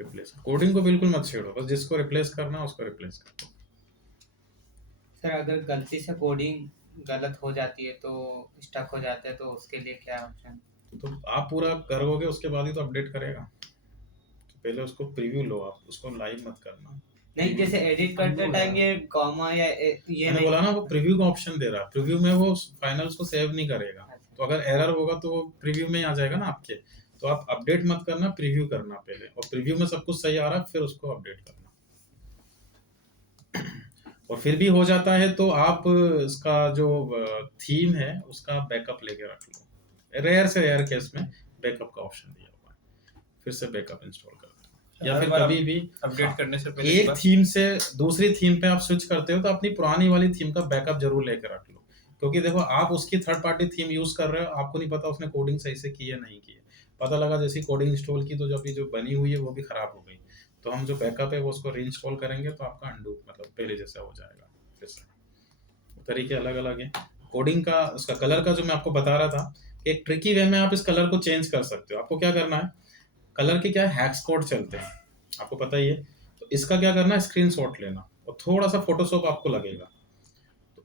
रिप्लेस कोडिंग को बिल्कुल मत छेड़ो, बस जिसको रिप्लेस करना उसको रिप्लेस कर दो। सर अगर गलती से कोडिंग गलत हो जाती है तो स्टक हो जाता है, तो उसके लिए क्या ऑप्शन? तो आप पूरा करोगे उसके बाद ही तो अपडेट करेगा। तो पहले उसको प्रीव्यू लो, आप उसको लाइव मत करना। नहीं, जैसे एडिट करते टाइम ये कॉमा या ये मैंने नहीं। बोला ना वो प्रीव्यू का ऑप्शन दे रहा है, प्रीव्यू में वो फाइनल्स को सेव नहीं करेगा। तो अगर एरर होगा तो वो प्रीव्यू में ही आ जाएगा ना आपके। तो आप अपडेट मत करना, प्रीव्यू करना पहले, और प्रीव्यू में सब कुछ सही आ रहा है फिर उसको अपडेट करना। और फिर भी हो जाता है तो आप इसका जो थीम है उसका बैकअप लेके रख लो। रेयर से रेयर केस में बैकअप का ऑप्शन दिया हुआ है, फिर से बैकअप इंस्टॉल कर देना। या हर फिर बार कभी भी अपडेट करने से पहले एक थीम से दूसरी थीम पे आप स्विच करते हो तो अपनी पुरानी वाली थीम का बैकअप जरूर लेकर रख लो। क्योंकि देखो आप उसकी थर्ड पार्टी थीम यूज कर रहे हो, आपको नहीं पता उसने कोडिंग सही से की है नहीं की है। पता लगा जैसी कोडिंग इंस्टॉल की तो जो अभी जो बनी हुई है वो भी खराब हो गई, तो हम जो बैकअप है वो उसको रीइंस्टॉल करेंगे तो आपका अंडू मतलब पहले जैसा हो जाएगा फिर से। तरीके अलग अलग है कोडिंग का। उसका कलर का जो मैं आपको बता रहा था, एक ट्रिकी वे में आप इस कलर को चेंज कर सकते हो। आपको क्या करना है, कलर के क्या हैक्स कोड चलते हैं आपको पता ही है। तो इसका क्या करना है, स्क्रीनशॉट लेना और थोड़ा सा फोटोशॉप आपको लगेगा। तो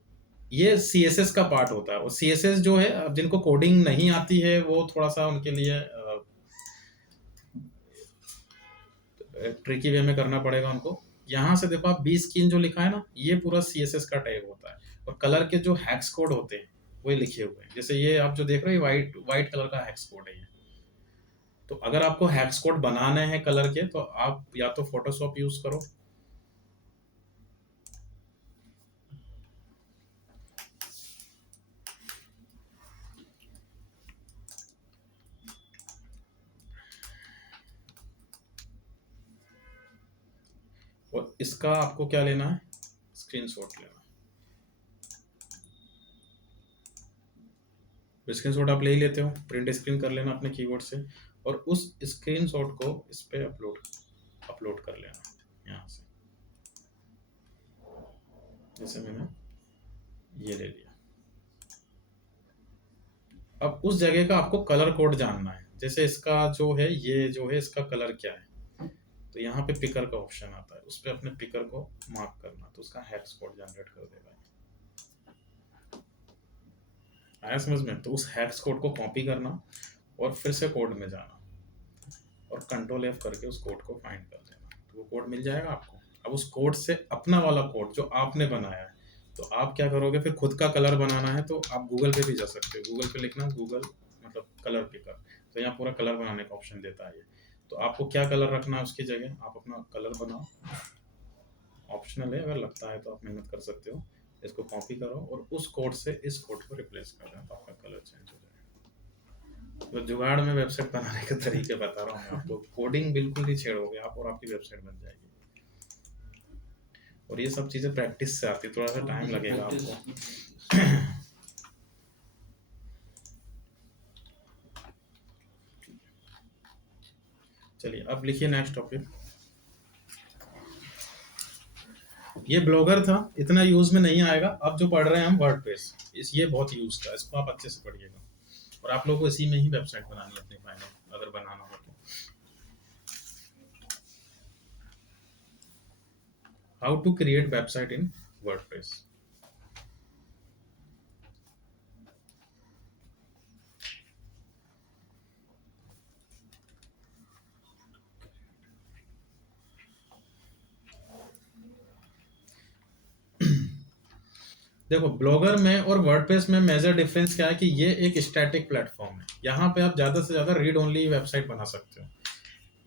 ये CSS का पार्ट होता है, और CSS जो है अब जिनको कोडिंग नहीं आती है वो थोड़ा सा उनके लिए ट्रिकी वे में करना पड़ेगा उनको। यहाँ से देखो आप बी स्किन जो लिखा है ना, ये पूरा CSS का टैग होता है, और कलर के जो हैक्स कोड होते हैं वो लिखे हुए हैं। जैसे ये आप जो देख रहे हो वाइट कलर का हैक्स कोड है ये। तो अगर आपको हैक्स कोड बनाने हैं कलर के तो आप या तो फोटोशॉप यूज करो, और इसका आपको क्या लेना है, स्क्रीनशॉट लेना है। स्क्रीनशॉट आप ले ही लेते हो, प्रिंट स्क्रीन कर लेना अपने कीबोर्ड से, और उस स्क्रीनशॉट को इस पे अपलोड कर लेना यहाँ से। जैसे मैंने ये ले लिया। अब उस जगह का आपको कलर कोड जानना है। जैसे इसका जो है ये जो है इसका कलर क्या है, तो यहाँ पे पिकर का ऑप्शन आता है, उस पर अपने पिकर को मार्क करना तो उसका हैक्स कोड जनरेट कर देगा। आया समझ में? तो उस हैक्स कोड को कॉपी करना और फिर से कोड में जाना और कंट्रोल F करके उस कोड को फाइंड कर देना, तो वो कोड मिल जाएगा आपको। अब उस कोड से अपना वाला कोड जो आपने बनाया है, तो आप क्या करोगे, फिर खुद का कलर बनाना है तो आप गूगल पे भी जा सकते हो। गूगल पे लिखना गूगल मतलब कलर पिकर, तो यहाँ पूरा कलर बनाने का ऑप्शन देता है ये। तो आपको क्या कलर रखना है उसकी जगह आप अपना कलर बनाओ, ऑप्शनल है, अगर लगता है तो आप मेहनत कर सकते हो। इसको कॉपी करो और उस कोड से इस कोड को रिप्लेस कर दें तो आपका कलर चेंज हो जाएगा। तो जुगाड़ में वेबसाइट बनाने के तरीके बता रहा हूँ मैं आपको, कोडिंग बिल्कुल नहीं छेड़ोगे आप और आपकी वेबसाइट बन जाएगी। और ये सब चीज़ें प्रैक्टिस से आती है, थोड़ा सा टाइम लगेगा आपको। चलिए अब लिखिए नेक्स्ट टॉपिक। ये ब्लॉगर था, इतना यूज में नहीं आएगा। अब जो पढ़ रहे हैं हम वर्डप्रेस, ये बहुत यूज का, इसको आप अच्छे से पढ़िएगा। और आप लोगों को इसी में ही वेबसाइट बनानी है अपनी फाइनल, अगर बनाना हो तो। How to create website in WordPress. देखो ब्लॉगर में और वर्डप्रेस में मेजर डिफरेंस क्या है कि ये एक स्टैटिक प्लेटफॉर्म है। यहाँ पे आप ज़्यादा से ज़्यादा रीड ओनली वेबसाइट बना सकते हो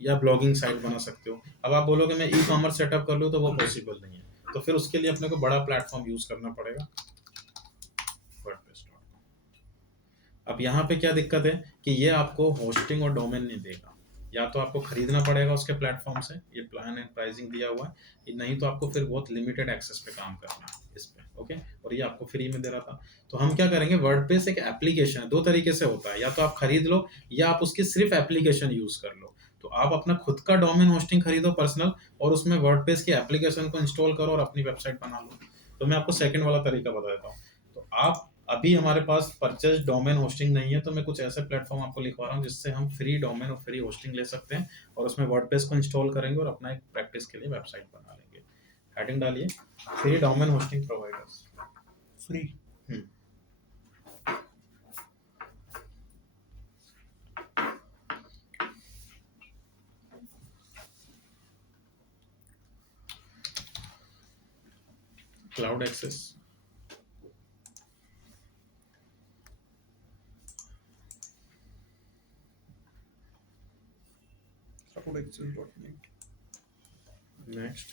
या ब्लॉगिंग साइट बना सकते हो। अब आप बोलोगे मैं ई-कॉमर्स सेटअप कर लूँ तो वो पॉसिबल नहीं है, तो फिर उसके लिए अपने को बड़ा प्लेटफॉर्म यूज करना पड़ेगा, वर्डप्रेस.com। अब यहाँ पे क्या दिक्कत है कि ये आपको होस्टिंग और डोमेन नहीं देगा, या तो आपको खरीदना पड़ेगा उसके प्लेटफॉर्म से, ये प्लान एंड प्राइसिंग दिया हुआ है, नहीं तो आपको फिर बहुत लिमिटेड एक्सेस पे काम करना है इस पे। ओके, और ये आपको फ्री में दे रहा था। तो हम क्या करेंगे, वर्डप्रेस एक एप्लीकेशन है, दो तरीके से होता है, या तो आप खरीद लो या आप उसकी सिर्फ एप्लीकेशन यूज कर लो। तो आप अपना खुद का डोमेन होस्टिंग खरीदो पर्सनल, और उसमें वर्डप्रेस की एप्लीकेशन को इंस्टॉल करो और अपनी वेबसाइट बना लो। तो मैं आपको सेकंड वाला तरीका बता देता हूँ। तो आप अभी हमारे पास परचेज डोमेन होस्टिंग नहीं है, तो मैं कुछ ऐसे प्लेटफॉर्म आपको लिखवा रहा हूँ जिससे हम फ्री डोमेन और फ्री होस्टिंग ले सकते हैं, और उसमें वर्डप्रेस को इंस्टॉल करेंगे और अपना एक प्रैक्टिस के लिए वेबसाइट बना लेंगे। हेडिंग डालिए, free domain hosting providers. Free. Cloud access, next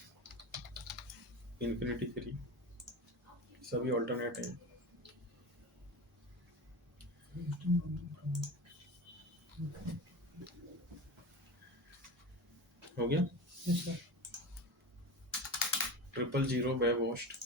infinity free, सभी ऑल्टरनेट हैं। हो गया। Yes sir. 000 वेब होस्ट,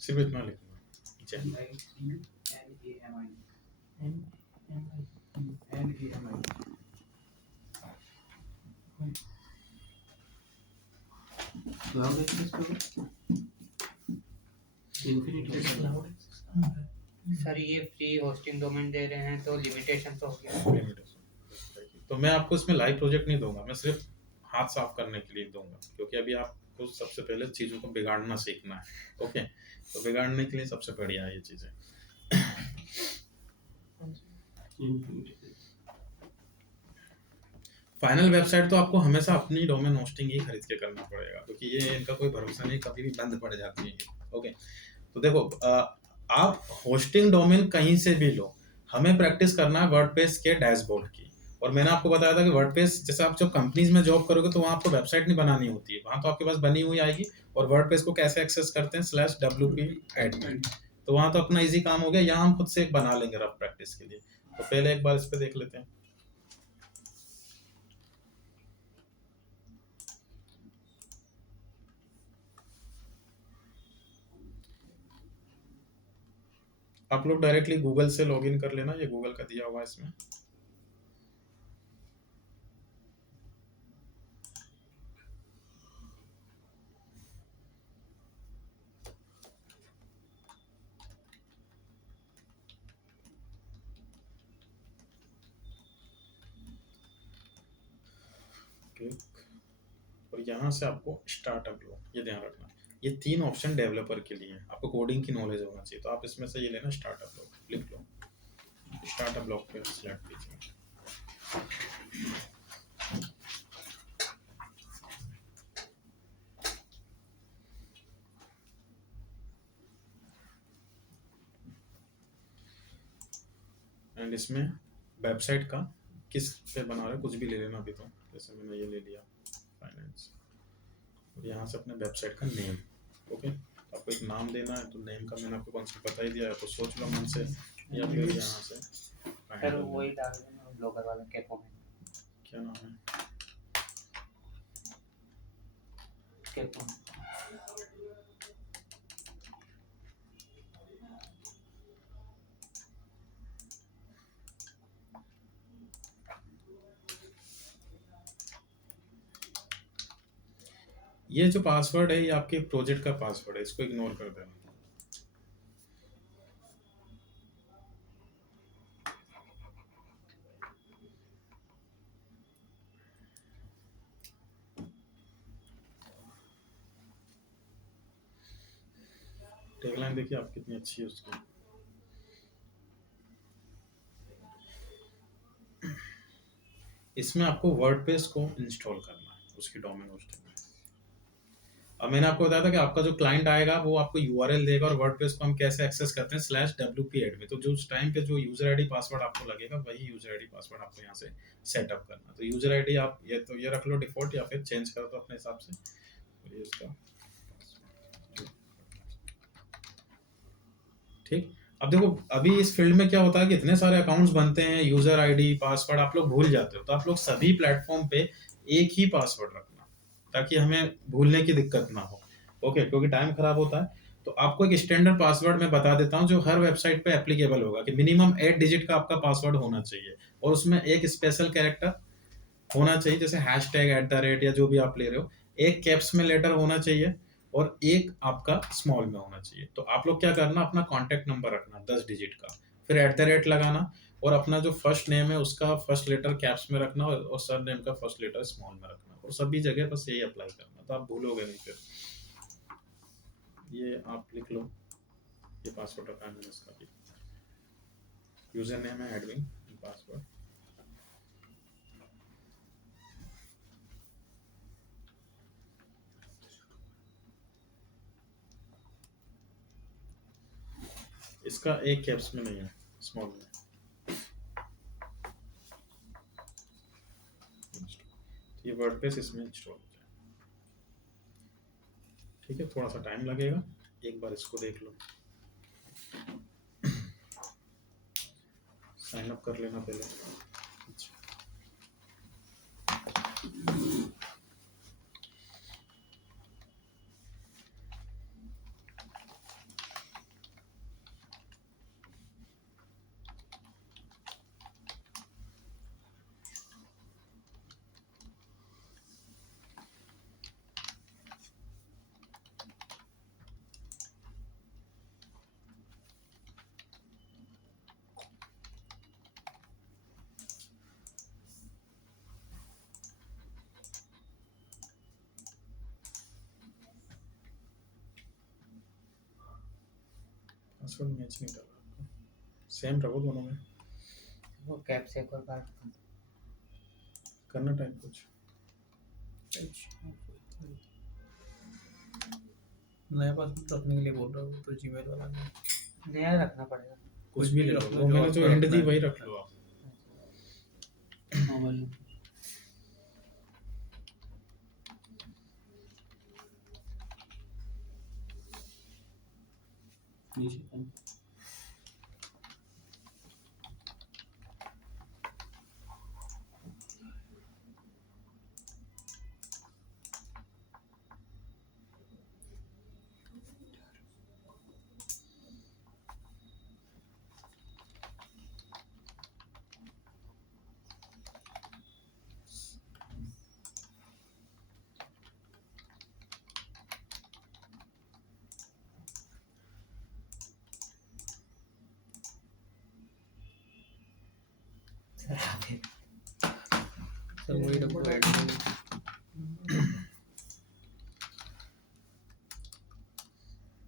सिर्फ इतना लिखना। क्लाउड एक्सेस करो, इन्फिनिटी सर ये फ्री होस्टिंग डोमेन दे रहे हैं तो लिमिटेशन तो हो गया। तो मैं आपको इसमें लाइव प्रोजेक्ट नहीं दूंगा, मैं सिर्फ हाथ साफ करने के लिए दूंगा, क्योंकि अभी आपको सबसे पहले चीज़ों को बिगाड़ना सीखना है। ओके, तो बिगाड़ने के लिए सबसे बढ़िया है ये चीज़ें। फाइनल वेबसाइट तो आपको हमेशा अपनी डोमेन होस्टिंग ही खरीद के करना पड़ेगा, क्योंकि ये इनका कोई भरोसा नहीं, कभी भी बंद पड़ जाती है। ओके, तो देखो आप होस्टिंग डोमेन कहीं से भी लो, हमें प्रैक्टिस करना है वर्डप्रेस के डैशबोर्ड की। और मैंने आपको बताया था कि वर्डप्रेस, जैसे आप जब कंपनीज में जॉब करोगे तो वहाँ आपको वेबसाइट नहीं बनानी होती है, वहाँ तो आपके पास बनी हुई आएगी। और वर्डप्रेस को कैसे एक्सेस करते हैं, /wp admin, तो वहाँ तो अपना इजी काम हो गया। यहाँ हम खुद से एक बना लेंगे रफ प्रैक्टिस के लिए। तो पहले एक बार इस पे देख लेते हैं। आप लोग डायरेक्टली गूगल से लॉगिन कर लेना, ये गूगल का दिया हुआ है इसमें। क्लिक, और यहाँ से आपको स्टार्टअप लो, ये ध्यान रखना, ये 3 ऑप्शन डेवलपर के लिए है, आपको कोडिंग की नॉलेज होना चाहिए। तो आप इसमें से ये लेना, स्टार्टअप लो, लिख लो, स्टार्टअप ब्लॉक पे सिलेक्ट कीजिए। एंड इसमें वेबसाइट का किस पे बना रहे, कुछ भी ले लेना अभी, तो जैसे मैंने ये ले लिया फाइनेंस, और यहाँ से अपने वेबसाइट का नेम। ओके, आपको एक नाम देना है, तो नेम का मैंने आपको कॉन्सेप्ट बता ही दिया है, तो सोच लो मन से, या फिर यहाँ से सर वही डाल देना ब्लॉगर वाला कैपो में। क्या नाम है, कैपो। ये जो पासवर्ड है ये आपके प्रोजेक्ट का पासवर्ड है, इसको इग्नोर कर देना। टैगलाइन देखिए आप कितनी अच्छी है उसकी। इसमें आपको वर्डप्रेस को इंस्टॉल करना है उसकी डोमेन होस्टिंग में। अब मैंने आपको बताया था कि आपका जो क्लाइंट आएगा वो आपको यूआरएल देगा और वर्डप्रेस को हम कैसे एक्सेस करते हैं /wp admin। तो जो उस टाइम पे जो यूजर आईडी पासवर्ड आपको लगेगा वही यूजर आईडी पासवर्ड आपको यहाँ से सेटअप करना। तो यूजर आईडी आप ये रख लो डिफॉल्ट, या फिर चेंज कर दो अपने हिसाब से। और ये इसका ठीक। अब देखो अभी इस फील्ड में क्या होता है कि इतने सारे अकाउंट्स बनते हैं, यूजर आईडी पासवर्ड आप लोग भूल जाते हो। तो आप लोग सभी प्लेटफॉर्म पे एक ही पासवर्ड रखना ताकि हमें भूलने की दिक्कत ना हो। ओके, क्योंकि टाइम खराब होता है। तो आपको एक स्टैंडर्ड पासवर्ड मैं बता देता हूँ जो हर वेबसाइट पे एप्लीकेबल होगा कि मिनिमम 8 डिजिट का आपका पासवर्ड होना चाहिए और उसमें एक स्पेशल कैरेक्टर होना चाहिए, जैसे #@ या जो भी आप ले रहे हो, एक कैप्स में लेटर होना चाहिए और एक आपका स्मॉल में होना चाहिए। तो आप लोग क्या करना, अपना कॉन्टैक्ट नंबर रखना 10 डिजिट का, फिर @ लगाना और अपना जो फर्स्ट नेम है उसका फर्स्ट लेटर कैप्स में रखना और सर नेम का फर्स्ट लेटर स्मॉल में रखना और सभी जगह बस यही अप्लाई करना। तो आप भूलोगे नहीं फिर। ये आप लिख लो, ये पासवर्ड रखा है मैंने इसका भी। यूजर नेम है एडमिन, पासवर्ड इसका एक कैप्स में नहीं है, स्मॉल में। ये वर्डप्रेस इसमें इंस्टॉल हो जाए। ठीक है, थोड़ा सा टाइम लगेगा, एक बार इसको देख लो। साइन अप कर लेना पहले। पासवर्ड मैच नहीं कर रहा, सेम रखो दोनों में। वो कैप से एक और बार करना टाइप कुछ नया पासवर्ड रखने के लिए बोल रहा हूँ तो जीमेल वाला नहीं। नया रखना पड़ेगा। कुछ भी ले लो, वो मैंने जो एंड दी वही रख लो आप। मोबाइल नीचे कौन? सर वही रखो एडमिन।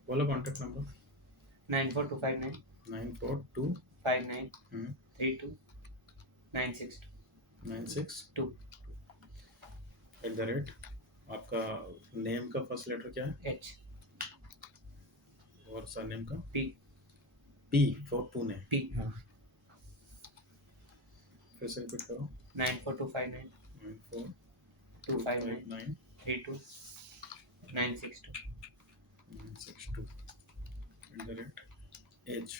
बोलो कॉन्टैक्ट नंबर 94259 942 59 32 962 962 @ आपका नेम का फर्स्ट लेटर क्या है H और सरनेम का P P for Pune. P हाँ फिर से रिपीट करो 94259 259 94259 32 962 962 @H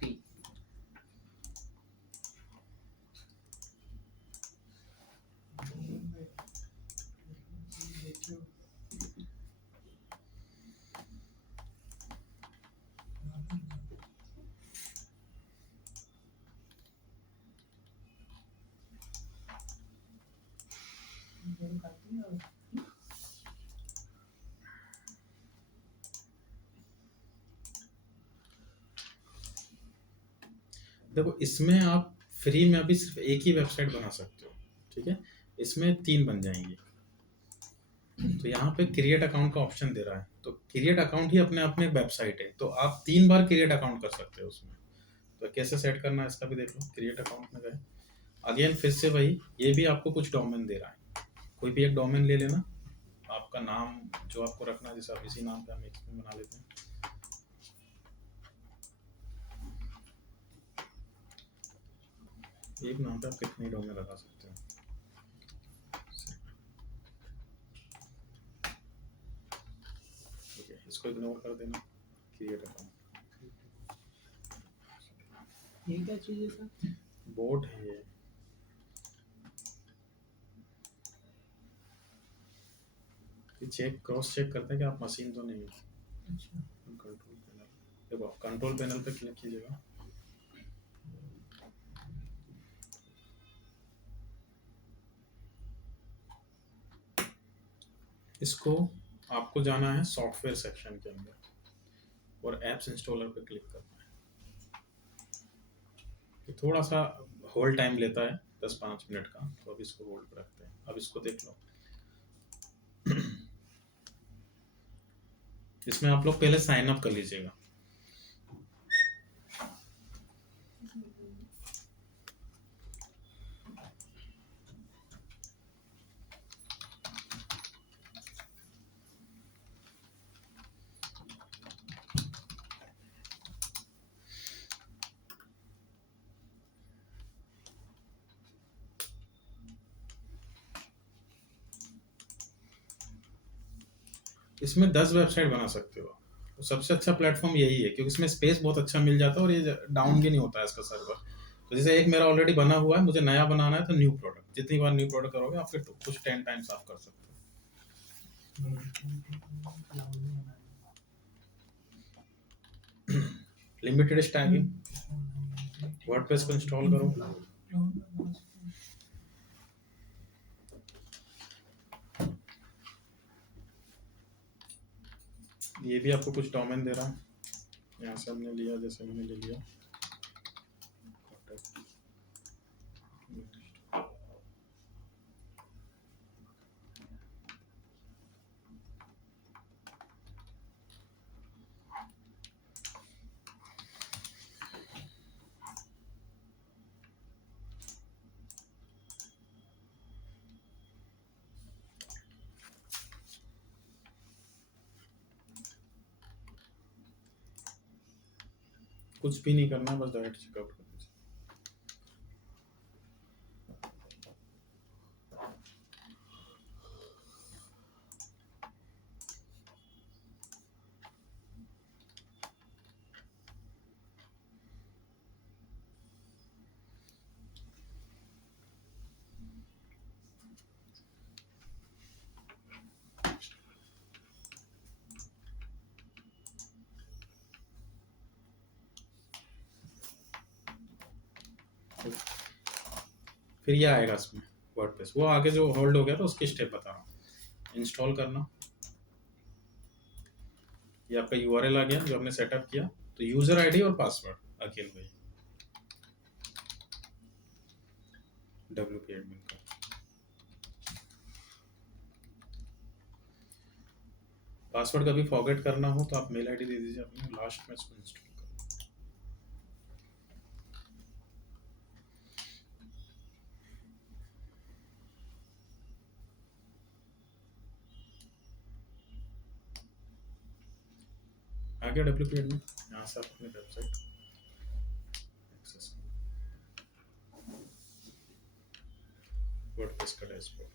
P देखो इसमें आप फ्री में अभी सिर्फ एक ही वेबसाइट बना सकते हो, ठीक है। इसमें 3 बन जाएंगी। तो यहाँ पे क्रिएट अकाउंट का ऑप्शन दे रहा है, तो क्रिएट अकाउंट ही अपने आप में एक वेबसाइट है, तो आप 3 बार क्रिएट अकाउंट कर सकते हो उसमें। तो कैसे सेट करना है इसका भी देख लो। क्रिएट अकाउंट में गए अगेन फिर से वही, ये भी आपको कुछ डोमेन दे रहा है, कोई भी एक डोमेन ले लेना, आपका नाम जो आपको रखना है, जैसे आप इसी नाम पे हम एक्सप्लेन बना लेते हैं। एक नाम पे आप कितने डोमेन लगा सकते हो। ठीक है, इसको इग्नोर कर देना, क्रिएट अकाउंट। ये क्या चीज़ है सर? बोट है ये, चेक क्रॉस चेक करते हैं कि आप मशीन तो नहीं है। अच्छा। कंट्रोल पैनल, देखो कंट्रोल पैनल पे क्लिक कीजिएगा, इसको आपको जाना है सॉफ्टवेयर सेक्शन के अंदर और एप्स इंस्टॉलर पे क्लिक करना है। ये थोड़ा सा होल्ड टाइम लेता है 10-5 मिनट का, तो अब इसको होल्ड पे रखते हैं। अब इसको देख लो, इसमें आप लोग पहले साइन अप कर लीजिएगा। इसमें 10 वेबसाइट बना सकते हो, तो सबसे अच्छा प्लेटफॉर्म यही है, क्योंकि इसमें स्पेस बहुत अच्छा मिल जाता है और ये डाउन भी नहीं होता है इसका सर्वर। तो जैसे एक मेरा ऑलरेडी बना हुआ है, मुझे नया बनाना है तो न्यू प्रोडक्ट, जितनी बार न्यू प्रोडक्ट करोगे आप फिर तो कुछ 10 टाइम्स आप कर सकते हो। लिमिटेड स्टैकिंग, वर्डप्रेस को इंस्टॉल करो, ये भी आपको कुछ डोमेन दे रहा है, यहाँ से हमने लिया, जैसे मैंने ले लिया। कुछ भी नहीं करना, बस डायरेक्ट चेकआउट कर दीजिए। फिर ये आएगा इसमें वर्डप्रेस, वो आगे जो होल्ड हो गया था उसकी स्टेप बता रहा हूँ। इंस्टॉल करना, ये आपका यूआरएल आ गया जो हमने सेटअप किया, तो यूजर आईडी और पासवर्ड अकेले भाई WP एडमिन का। पासवर्ड कभी फॉरगेट करना हो तो आप मेल आईडी दे दीजिए अपने, लास्ट में इसको इंस्टॉल करो। आ गया WP एडमिन, यहाँ से आप अपनी वेबसाइट एक्सेस करो, वर्डप्रेस का डैशबोर्ड।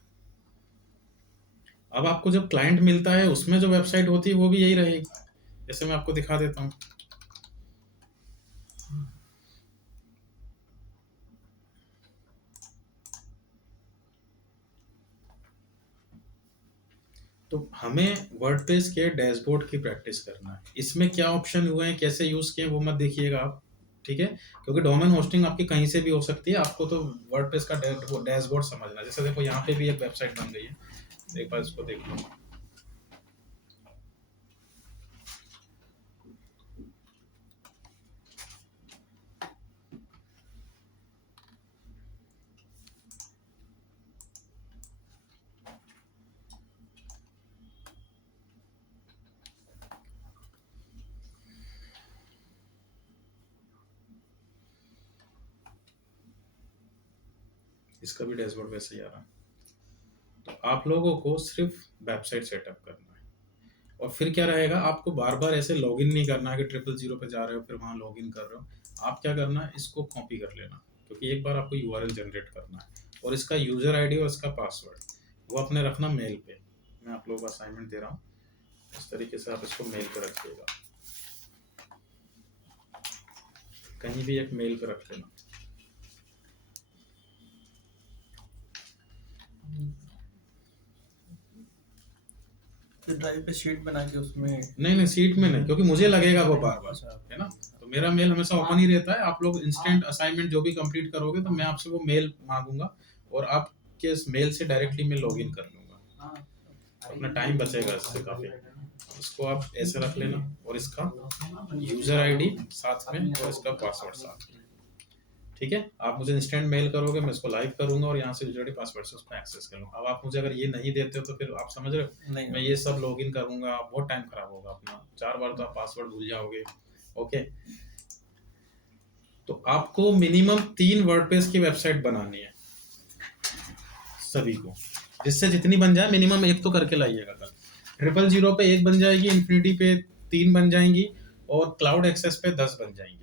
अब आपको जब क्लाइंट मिलता है उसमें जो वेबसाइट होती है वो भी यही रहेगी, जैसे मैं आपको दिखा देता हूँ। तो हमें वर्डप्रेस के डैशबोर्ड की प्रैक्टिस करना है। इसमें क्या ऑप्शन हुए हैं, कैसे यूज किए हैं वो मत देखिएगा आप, ठीक है, क्योंकि डोमेन होस्टिंग आपकी कहीं से भी हो सकती है। आपको तो वर्डप्रेस का डैशबोर्ड समझना है। जैसे देखो यहाँ पे भी एक वेबसाइट बन गई है, एक बार इसको देख लो। इसका भी डैशबोर्ड वैसे ही आ रहा है। तो आप लोगों को सिर्फ वेबसाइट सेटअप करना है, और फिर क्या रहेगा, आपको बार बार ऐसे लॉगिन नहीं करना है कि 000 पे जा रहे हो फिर वहाँ लॉगिन कर रहे हो। आप क्या करना है, इसको कॉपी कर लेना, क्योंकि एक बार आपको यूआरएल जनरेट करना है, और इसका यूजर आईडी और इसका पासवर्ड वो अपने रखना मेल पे। मैं आप लोगों को असाइनमेंट दे रहा हूँ, इस तरीके से आप इसको मेल पे रखिएगा, कहीं भी एक मेल पे रख लेना। ड्राइव पे शीट बना के उसमें नहीं सीट में नहीं, क्योंकि मुझे लगेगा वो बार बार, है ना। तो मेरा मेल हमेशा ओपन ही रहता है। आप लोग इंस्टेंट असाइनमेंट जो भी कंप्लीट करोगे तो मैं आपसे वो मेल मांगूंगा, और आपके इस मेल से डायरेक्टली मैं लॉगिन कर लूंगा, अपना टाइम बचेगा इससे काफ़ी। इसको आप ऐसे रख लेना, और इसका यूज़र आईडी साथ में और इसका पासवर्ड साथ में, ठीक है। आप मुझे इंस्टेंट मेल करोगे, मैं इसको लाइव करूंगा और यहाँ से यूज़र आईडी पासवर्ड से उसको एक्सेस कर लूँगा। अब आप मुझे अगर ये नहीं देते हो तो फिर आप समझ रहे हो, नहीं मैं ये सब लॉगिन करूंगा, बहुत टाइम खराब होगा अपना, 4 बार तो आप पासवर्ड भूल जाओगे। ओके, तो आपको मिनिमम 3 वर्डप्रेस की वेबसाइट बनानी है सभी को, जिससे जितनी बन जाए मिनिमम एक तो करके लाइएगा कल। 000 पे 1 बन जाएगी, इन्फिनिटी पे 3 बन जाएंगी, और क्लाउड एक्सेस पे 10 बन जाएंगी।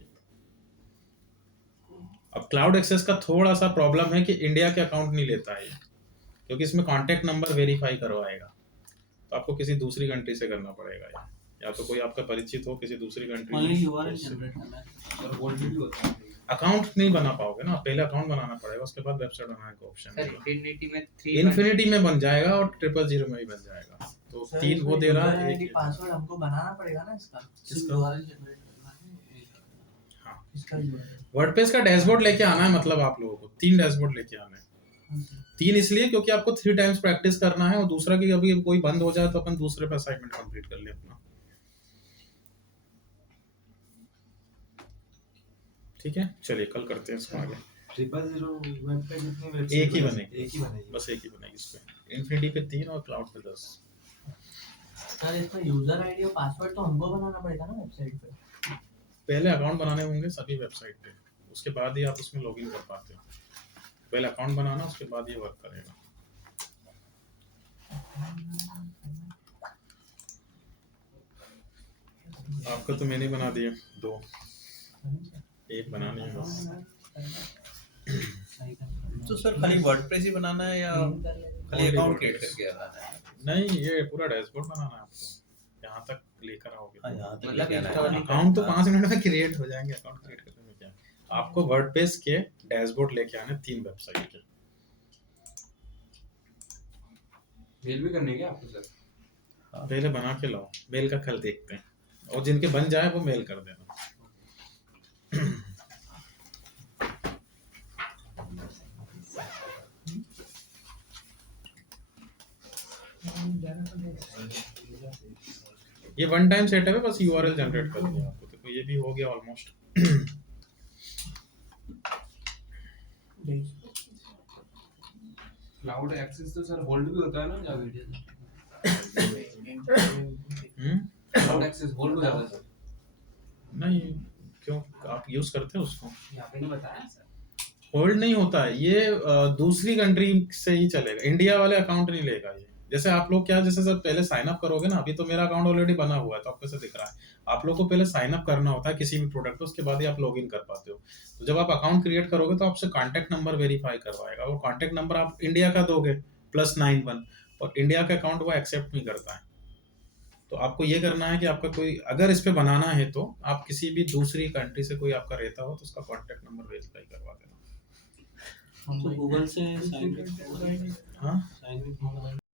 अब क्लाउड एक्सेस का थोड़ा सा प्रॉब्लम है कि इंडिया के अकाउंट नहीं लेता है, क्योंकि इसमें कॉन्टैक्ट नंबर वेरीफाई करवाएगा, तो आपको किसी दूसरी कंट्री से करना पड़ेगा, या तो कोई आपका परिचित हो किसी दूसरी कंट्री ओनली में। यूआरएल जनरेट करना है और होल्ड भी होता है। अकाउंट नहीं बना पाओगे ना, पहले अकाउंट बनाना पड़ेगा, उसके बाद वेबसाइट बनाने का ऑप्शन सर है। इन्फिनिटी में 3 इन्फिनिटी में बन जाएगा और 000 में भी बन जाएगा, तो 3 वो दे रहा है, एक पासवर्ड हमको बनाना पड़ेगा ना इसका। सिर्फ यूआरएल जनरेट करना है। हाँ। इसका URL। वर्डप्रेस का डैशबोर्ड लेके आना है, मतलब आप लोगों को 3 डैशबोर्ड लेके आना है। 3 इसलिए क्योंकि आपको 3 टाइम्स प्रैक्टिस करना है, और दूसरा कि अभी कोई बंद हो जाए तो अपन दूसरे पे असाइनमेंट कंप्लीट कर ले अपना, ठीक है। चलिए कल करते हैं इसको आगे। 000 वेब पे कितनी वेबसाइट एक ही बनेगी, एक ही बनेगी, बस एक ही बनेगी इस पे। इन्फिनिटी पे 3 और क्लाउड पे 10। सर इसमें यूजर आईडी और पासवर्ड तो हमको बनाना पड़ेगा ना वेबसाइट पे। पहले अकाउंट बनाने होंगे सभी वेबसाइट पे, उसके बाद ही आप उसमें लॉगिन कर पाते हो। पहले अकाउंट बनाना, उसके बाद ये वर्क करेगा। आपका तो मैंने बना दिया 2, एक बनानी है बस। तो सर खाली वर्डप्रेस ही बनाना है या खाली अकाउंट क्रिएट करके आना है? नहीं, ये पूरा डैशबोर्ड बनाना है आपको, यहाँ तक लेकर आओगे। हाँ, यहाँ तक मतलब लेके आना है। इंस्टॉल ही अकाउंट तो 5 मिनट में क्रिएट हो जाएंगे, अकाउंट क्रिएट करने में क्या। आपको वर्डप्रेस के डैशबोर्ड लेके आने 3 वेबसाइट के। मेल भी करनी है क्या आपको सर? पहले बना के लाओ, मेल का कल देखते हैं, और जिनके बन जाए वो मेल कर देना। ये 1 टाइम सेटअप है, बस यूआरएल जनरेट कर दिया आपको, तो ये भी हो गया ऑलमोस्ट। क्लाउड एक्सेस तो सर होल्ड भी होता है ना जावे? क्लाउड एक्सेस होल्ड हो जाता है सर? नहीं, क्यों, आप यूज करते हो उसको? यहाँ पे नहीं बताया सर। होल्ड नहीं होता है ये, दूसरी कंट्री से ही चलेगा, इंडिया वाले अकाउंट नहीं लेगा ये। जैसे आप लोग क्या, जैसे सर पहले साइन अप करोगे ना, अभी तो मेरा अकाउंट ऑलरेडी बना हुआ है तो आपको ऐसे दिख रहा है। आप लोग को पहले साइन अप करना होता है किसी भी प्रोडक्ट पे, उसके बाद ही आप लॉग इन कर पाते हो। तो जब आप अकाउंट क्रिएट करोगे तो आपसे कॉन्टैक्ट नंबर वेरीफाई करवाएगा, और कॉन्टैक्ट नंबर आप इंडिया का दोगे +91, और इंडिया का अकाउंट वो एक्सेप्ट नहीं करता है। तो आपको ये करना है कि आपका कोई अगर इस पे बनाना है तो आप किसी भी दूसरी कंट्री से कोई आपका रहता हो तो उसका कॉन्टैक्ट नंबर वेरीफाई करवा देना। तो गूगल से साइन इन हाँ साइन इन